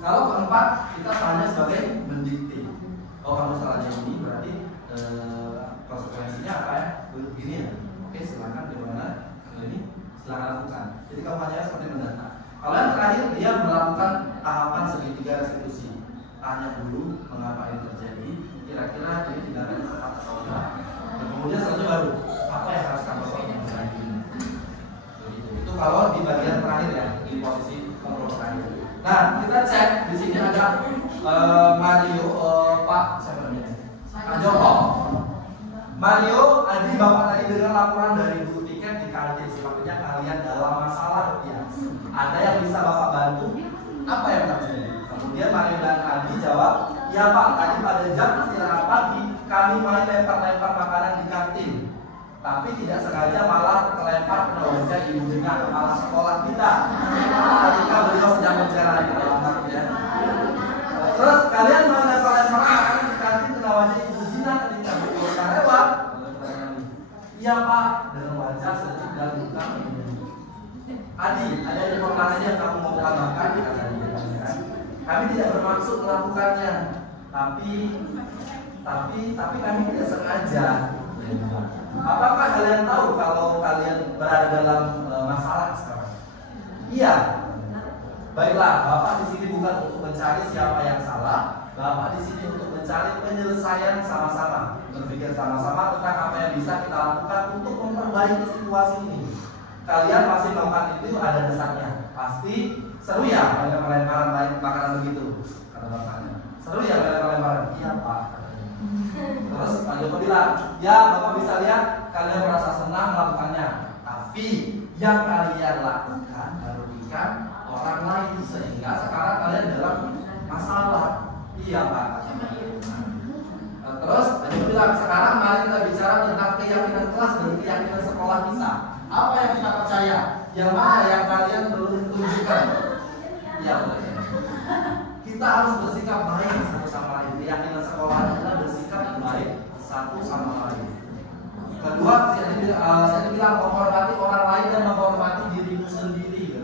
Kalau keempat kita hanya sebagai mendikte. Oh kamu salahnya ini berarti konsekuensinya apa ya? Begini ya. Oke silakan bagaimana ini silakan lakukan. Jadi kamu hanya seperti mendata. Kalau yang terakhir dia melakukan tahapan segitiga restitusi. Tanya dulu mengapa ini terjadi. Kira-kira ini tidak ada tepat atau tidak. Dan kemudian selanjutnya baru apa yang harus kamu lakukan ini. Itu kalau di bagian terakhir ya di posisi kontrol terakhir. Nah kita cek di sini ada Mario Pak siapa namanya? Pak Joko. Mario, Adi Bapak tadi dengar laporan dari guru tiket di kantin. Sepertinya kalian dalam masalah ya. Ada yang bisa Bapak bantu? Apa yang terjadi? Kemudian Mario dan Adi jawab, ya Pak, tadi pada jam istirahat pagi kami main lempar-lempar makanan di kantin. Tapi tidak sengaja malah terlempar ke meja ibu dengan kepala sekolah kita. Ketika beliau sedang berjalan di dalam ya. Terus kalian main lempar-lempar makanan di kantin kena wajah ibu Zina ketika beliau lewat. Iya Pak, dengan wajah sedikit dan luka. Adi, ada informasi yang kamu mau tambahkan? Kami tidak bermaksud melakukannya, tapi kami tidak sengaja. Apakah kalian tahu kalau kalian berada dalam masalah sekarang? Iya. Baiklah, Bapak di sini bukan untuk mencari siapa yang salah. Bapak di sini untuk mencari penyelesaian sama-sama, berpikir sama-sama tentang apa yang bisa kita lakukan untuk memperbaiki situasi ini. Kalian pasti melakukan itu ada dasarnya. Pasti seru ya melempar-lemparan makanan begitu, kata bapaknya. Seru ya melempar-lemparan? Iya Pak. Terus Pak Joko bilang, ya Bapak bisa lihat kalian merasa senang melakukannya. Tapi yang kalian lakukan merugikan orang lain sehingga sekarang kalian dalam masalah. Iya Pak. Terus Pak Joko bilang, sekarang mari kita bicara tentang keyakinan kelas dan keyakinan sekolah kita. Apa yang kita percaya? Yang mana yang kalian perlu tunjukkan? Ya, kita harus bersikap baik satu sama lain. Keyakinan sekolah adalah bersikap baik satu sama lain. Kedua, saya bilang menghormati orang lain dan menghormati dirimu sendiri.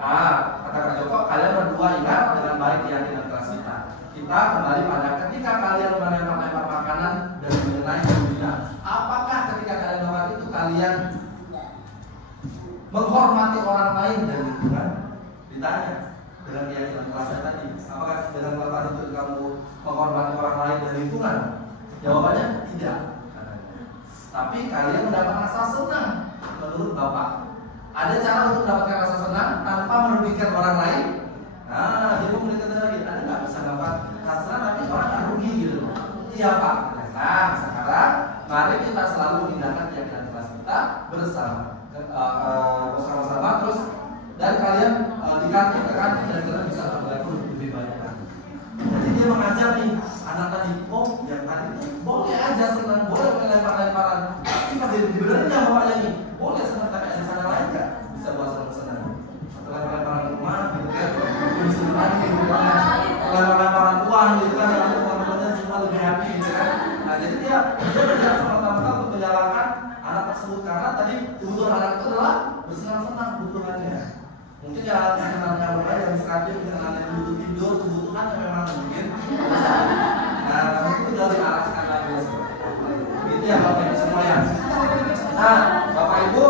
Kata Kak Joko, kalian berdua ingat dengan baik keyakinan kelas kita. Kita kembali pada ketika kalian melempar-lempar makanan dan mengenai dunia. Apakah ketika kalian melakukan itu kalian menghormati orang lain dan lingkungan? Ditanya dengan keyakinan kelasnya tadi, apakah dengan melakukan itu kamu menghormati orang lain dan lingkungan? Jawabannya tidak. Tapi kalian mendapat rasa senang menurut Bapak. Ada cara untuk mendapatkan rasa senang tanpa merugikan orang lain? Nah, jadi kemudian lagi, ada nggak bisa dapat rasa senang tapi orang nggak rugi gitu? Iya Pak. Nah, sekarang mari kita selalu menggunakan keyakinan kelas kita bersama-sama terus dan kalian dikantor ke kantin dan kalian bisa belajar lebih banyak lagi. Jadi dia mengajar nih anak tadi, oh yang tadi boleh aja senang, boleh lempar-lemparan, tapi pas dibenerin yang bapaknya nih, boleh senang tapi ada cara lain nggak? Bisa buat senang-senang. Lempar-lemparan rumah gitu kan, bisa lagi gitu kan, lempar-lemparan uang gitu kan, yang teman-temannya semua lebih happy gitu kan. Nah jadi dia berjalan semata-mata untuk menyalahkan anak tersebut karena tadi kebutuhan anak itu adalah bersenang-senang kebutuhannya. Mungkin ya kenal-kenal yang sekali dengan butuh tidur, kebutuhan yang memang mungkin. Nah itu sudah diarahkan lagi. Itu ya Bapak Ibu semuanya. Nah Bapak Ibu,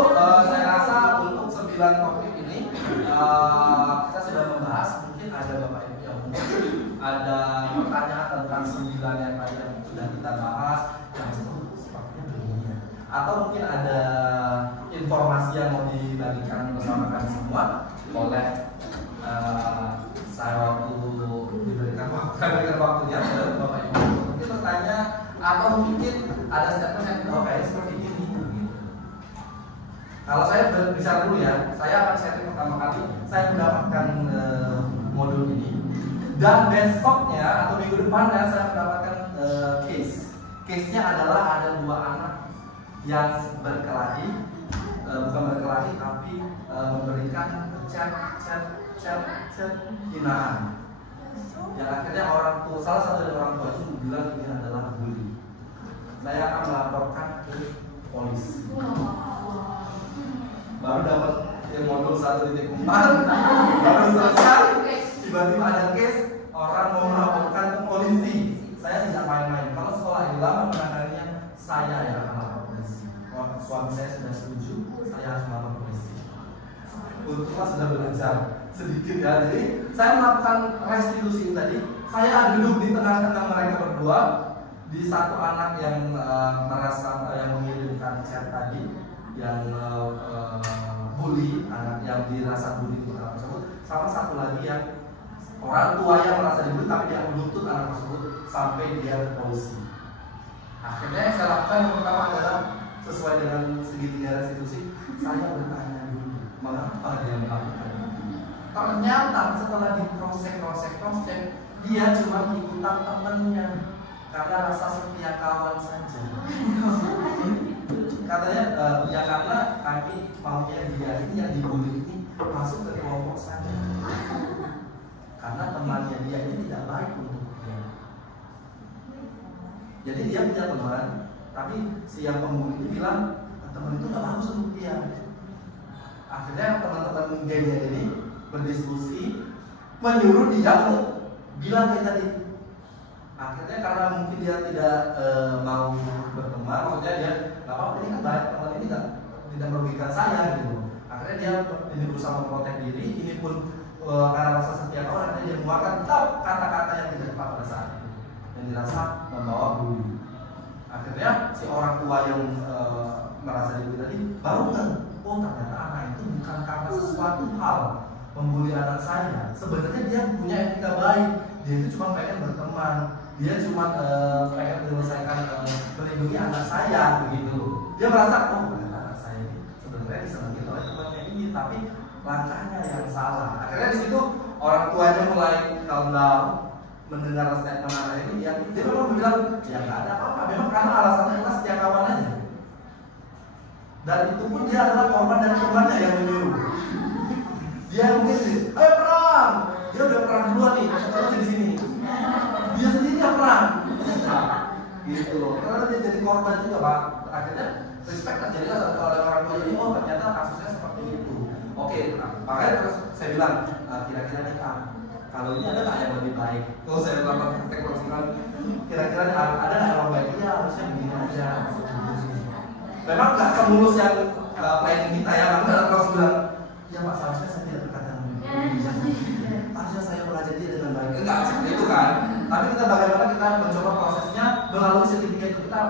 saya rasa untuk 9 topik ini kita sudah membahas. Mungkin ada Bapak Ibu yang mungkin ada pertanyaan tentang 9 yang tadi yang sudah kita bahas yang sepertinya begini. Atau mungkin ada informasi yang mau dibagikan bersama kami semua, boleh saya waktu diberikan waktunya ke Bapak Ibu mungkin bertanya atau mungkin ada statement yang kayaknya seperti ini gitu. Kalau saya berbicara dulu ya, saya akan sharing pertama kali saya mendapatkan modul ini dan besoknya atau minggu depannya saya mendapatkan case-nya adalah ada 2 anak yang berkelahi, bukan berkelahi tapi memberikan chat hinaan. Yang akhirnya orang tua, salah satu dari orang tua itu bilang ini adalah bully. Saya akan melaporkan ke polisi. Baru dapat yang modul 1.4, baru selesai, tiba-tiba ada case orang mau melaporkan ke polisi. Saya tidak main-main. Kalau sekolah ini lama menanganinya, saya yang akan lapor polisi. Suami saya sudah setuju, saya harus melapor polisi. Untunglah sudah belajar sedikit ya. Jadi saya melakukan restitusi tadi. Saya duduk di tengah-tengah mereka berdua. Di satu anak yang merasa yang mengirimkan chat tadi, yang bully, anak yang dirasa bully itu anak tersebut, sama satu lagi yang orang tua yang merasa dibully tapi dia menuntut anak tersebut sampai dia ke polisi. Akhirnya yang saya lakukan yang pertama adalah sesuai dengan segitiga restitusi, saya bertanya dulu mengapa dia melakukan itu. Ternyata setelah diproses dia cuma ikutan temennya karena rasa setia kawan saja. Katanya ya karena kami maunya dia ini yang dibully ini masuk ke kelompok saya karena temannya dia ini tidak baik untuk dia. Jadi dia punya teman, tapi si yang pembuli ini bilang teman itu nggak bagus untuk dia. Akhirnya teman-teman gengnya ini berdiskusi menyuruh dia untuk bilang kayak tadi. Akhirnya karena mungkin dia tidak mau berteman, maksudnya dia nggak apa-apa ini kan baik, teman ini tidak merugikan saya gitu. Akhirnya dia ini berusaha memprotek diri, ini pun karena rasa setia kawan, akhirnya dia mengeluarkan kata-kata yang tidak tepat pada saat itu, yang dirasa membawa bully. Akhirnya si orang tua yang merasa dibully tadi baru kan, oh ternyata anak itu bukan karena sesuatu hal membuli anak saya. Sebenarnya dia punya etika baik, dia itu cuma pengen berteman, dia cuma pengen menyelesaikan melindungi anak saya begitu. Dia merasa oh ternyata anak saya ini sebenarnya disenangi oleh temannya ini, tapi langkahnya yang salah. Akhirnya di situ orang tuanya mulai calm down mendengar statement anak ini, dia memang bilang ya nggak ada apa-apa, memang karena alasannya kita setia kawan aja. Dan itu pun dia adalah korban dari temannya yang menyuruh. Dia mungkin ayo perang, dia udah perang duluan nih, terus di sini. Dia sendiri yang perang, gitu loh. Karena dia jadi korban juga pak. Akhirnya respect terjadi oleh orang tua ini. Oh ternyata kasusnya seperti itu. Oke, makanya terus saya bilang kira-kira nih Kak, kalau ini ada nggak yang lebih baik? Kalau saya melakukan praktek profesional, kira-kira ada nggak yang lebih baik? Ya harusnya begini aja. Memang nggak semulus yang planning kita ya, tapi ada terus bilang, ya Pak seharusnya saya tidak berkata harusnya saya belajar dia dengan baik. Enggak seperti itu kan? Tapi kita bagaimana kita mencoba prosesnya melalui sertifikat itu kita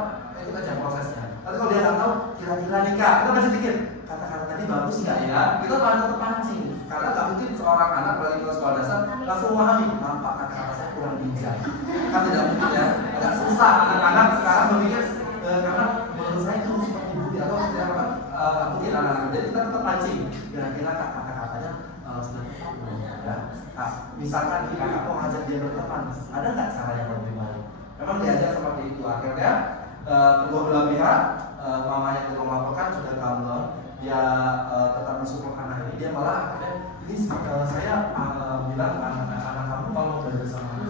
ikut aja prosesnya. Tapi kalau dia nggak tahu, kira-kira nih Kak, kita baca sedikit. Kata-kata tadi bagus nggak ya? Kita langsung terpancing. Karena nggak mungkin seorang anak apalagi kelas sekolah dasar langsung memahami apa kata-kata saya kurang bijak. Kan tidak mungkin ya. Agak susah anak-anak sekarang berpikir karena menurut saya itu seperti budi atau seperti apa? mungkin anak-anak, jadi kita tetap pancing. Kira-kira kata-katanya sudah tepat belum ya? Nah, misalkan nih kakak mau ngajak dia berteman, ada nggak cara yang lebih baik? Memang diajar seperti itu. Akhirnya kedua belah pihak, mamanya yang melaporkan sudah kalem, dia tetap mensupport anak ini, dia malah akhirnya ini saya bilang anak kamu kalau mau belajar sama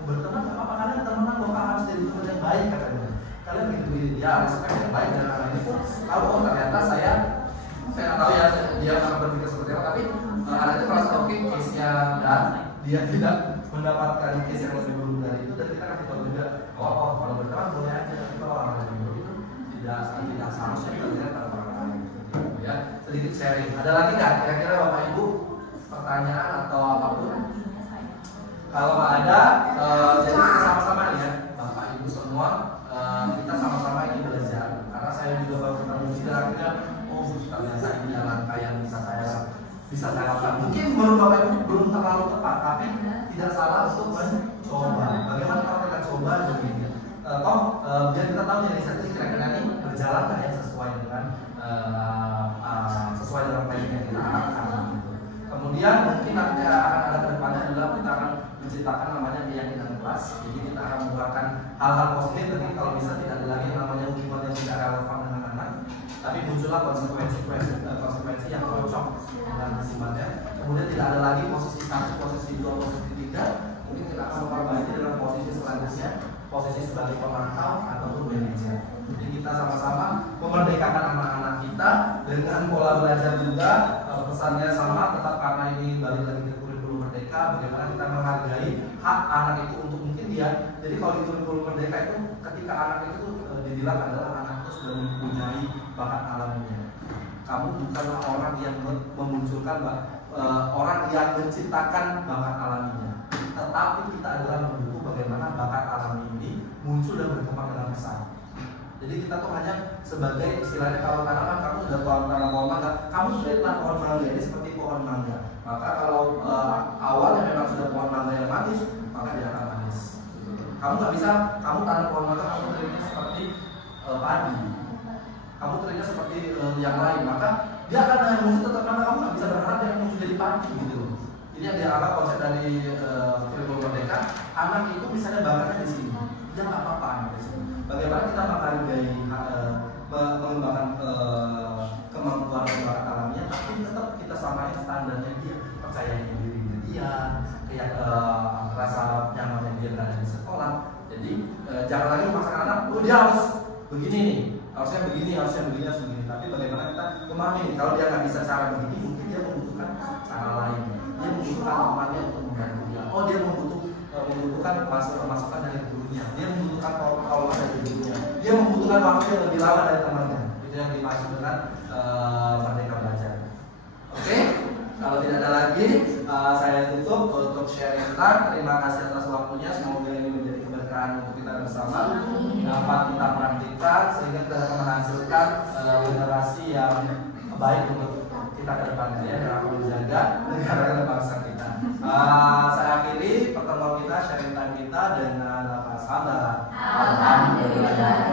berteman nggak apa-apa, kalian temenan kok, harus jadi teman yang baik katanya. Kalian gitu dia harus yang baik, dan anak ini pun tahu oh ternyata saya nggak tahu ya dia akan berpikir seperti apa, tapi anak itu merasa oke case-nya dan dia tidak mendapatkan case yang lebih buruk dari itu, dan kita kasih tahu juga oh kalau berteman boleh aja, tapi kalau orang yang buruk itu tidak seharusnya kita lihat pada orang lain gitu ya. Sedikit sharing. Ada lagi nggak kira-kira Bapak Ibu pertanyaan atau apapun? Kalau ada, jadi kita sama-sama ya, Bapak Ibu semua, kita sama-sama ini belajar. Karena saya juga baru ketemu juga akhirnya, oh ternyata ini langkah yang bisa saya lakukan. Mungkin menurut Bapak Ibu belum terlalu tepat, tapi tidak salah untuk mencoba. Bagaimana kalau kita coba begini? Biar kita tahu dari satu kira-kira ini berjalan nggak ya sesuai dengan plan yang kita harapkan. Kemudian mungkin nanti akan ada kedepannya adalah kita akan menciptakan namanya keyakinan kelas. Jadi kita akan membuatkan hal-hal positif. Jadi kalau bisa tidak ada lagi namanya hubungan yang tidak relevan dengan anak, tapi muncullah konsekuensi yang cocok dengan sifatnya. Kemudian tidak ada lagi posisi 1, posisi 2, posisi 3. Mungkin kita akan memperbaiki dengan posisi selanjutnya, posisi sebagai pemantau ataupun manajer. Jadi kita sama-sama memerdekakan anak-anak kita dengan pola belajar juga. Pesannya sama, tetap karena ini balik lagi ke kurikulum merdeka. Bagaimana kita menghargai hak anak itu untuk mungkin dia. Jadi kalau di kurikulum merdeka itu ketika anak itu dibilang adalah anak itu sudah mempunyai bakat alaminya. Kamu bukanlah orang yang memunculkan orang yang menciptakan bakat alaminya, tetapi kita adalah mendukung bagaimana bakat alami ini muncul dan berkembang dengan besar. Jadi kita tuh hanya sebagai istilahnya kalau tanaman kamu sudah tanam pohon mangga, kamu sudah tanam pohon mangga ini seperti pohon mangga. Maka kalau awalnya memang sudah pohon mangga yang manis, maka dia akan manis. Kamu nggak bisa kamu tanam pohon mangga kamu terima seperti padi, kamu terima seperti yang lain, maka dia akan muncul tetap karena kamu nggak bisa berharap dia akan muncul jadi padi gitu. Ini yang dianggap konsep dari kurikulum merdeka. Anak itu misalnya bakatnya di sini, dia nggak apa-apa anak di sini. Bagaimana kita menghargai mengembangkan kemampuan bakat alaminya, tapi tetap kita samain standarnya dia, percaya dirinya dia, kayak rasa nyamannya dia berada di sekolah. Jadi jangan lagi memaksakan anak, dia harus begini nih, harusnya begini. Tapi bagaimana kita memahami kalau dia nggak bisa cara begini, mungkin dia membutuhkan cara lain. Dia membutuhkan temannya untuk membantu dia. Oh dia membutuhkan masukan dari gurunya. Dia membutuhkan pertolongan dari gurunya. Dia membutuhkan waktu yang lebih lama dari temannya. Itu yang dimaksud dengan merdeka belajar. Oke, kalau tidak ada lagi, saya tutup untuk sharing kita. Terima kasih atas waktunya. Semoga ini menjadi keberkahan untuk kita bersama. Dapat kita praktikkan sehingga kita menghasilkan generasi yang baik untuk kita ke depannya ya, yang akan menjaga negara dan bangsa kita. Saya akhiri pertemuan kita, sharing time kita dengan lafaz hamdalah. Alhamdulillah.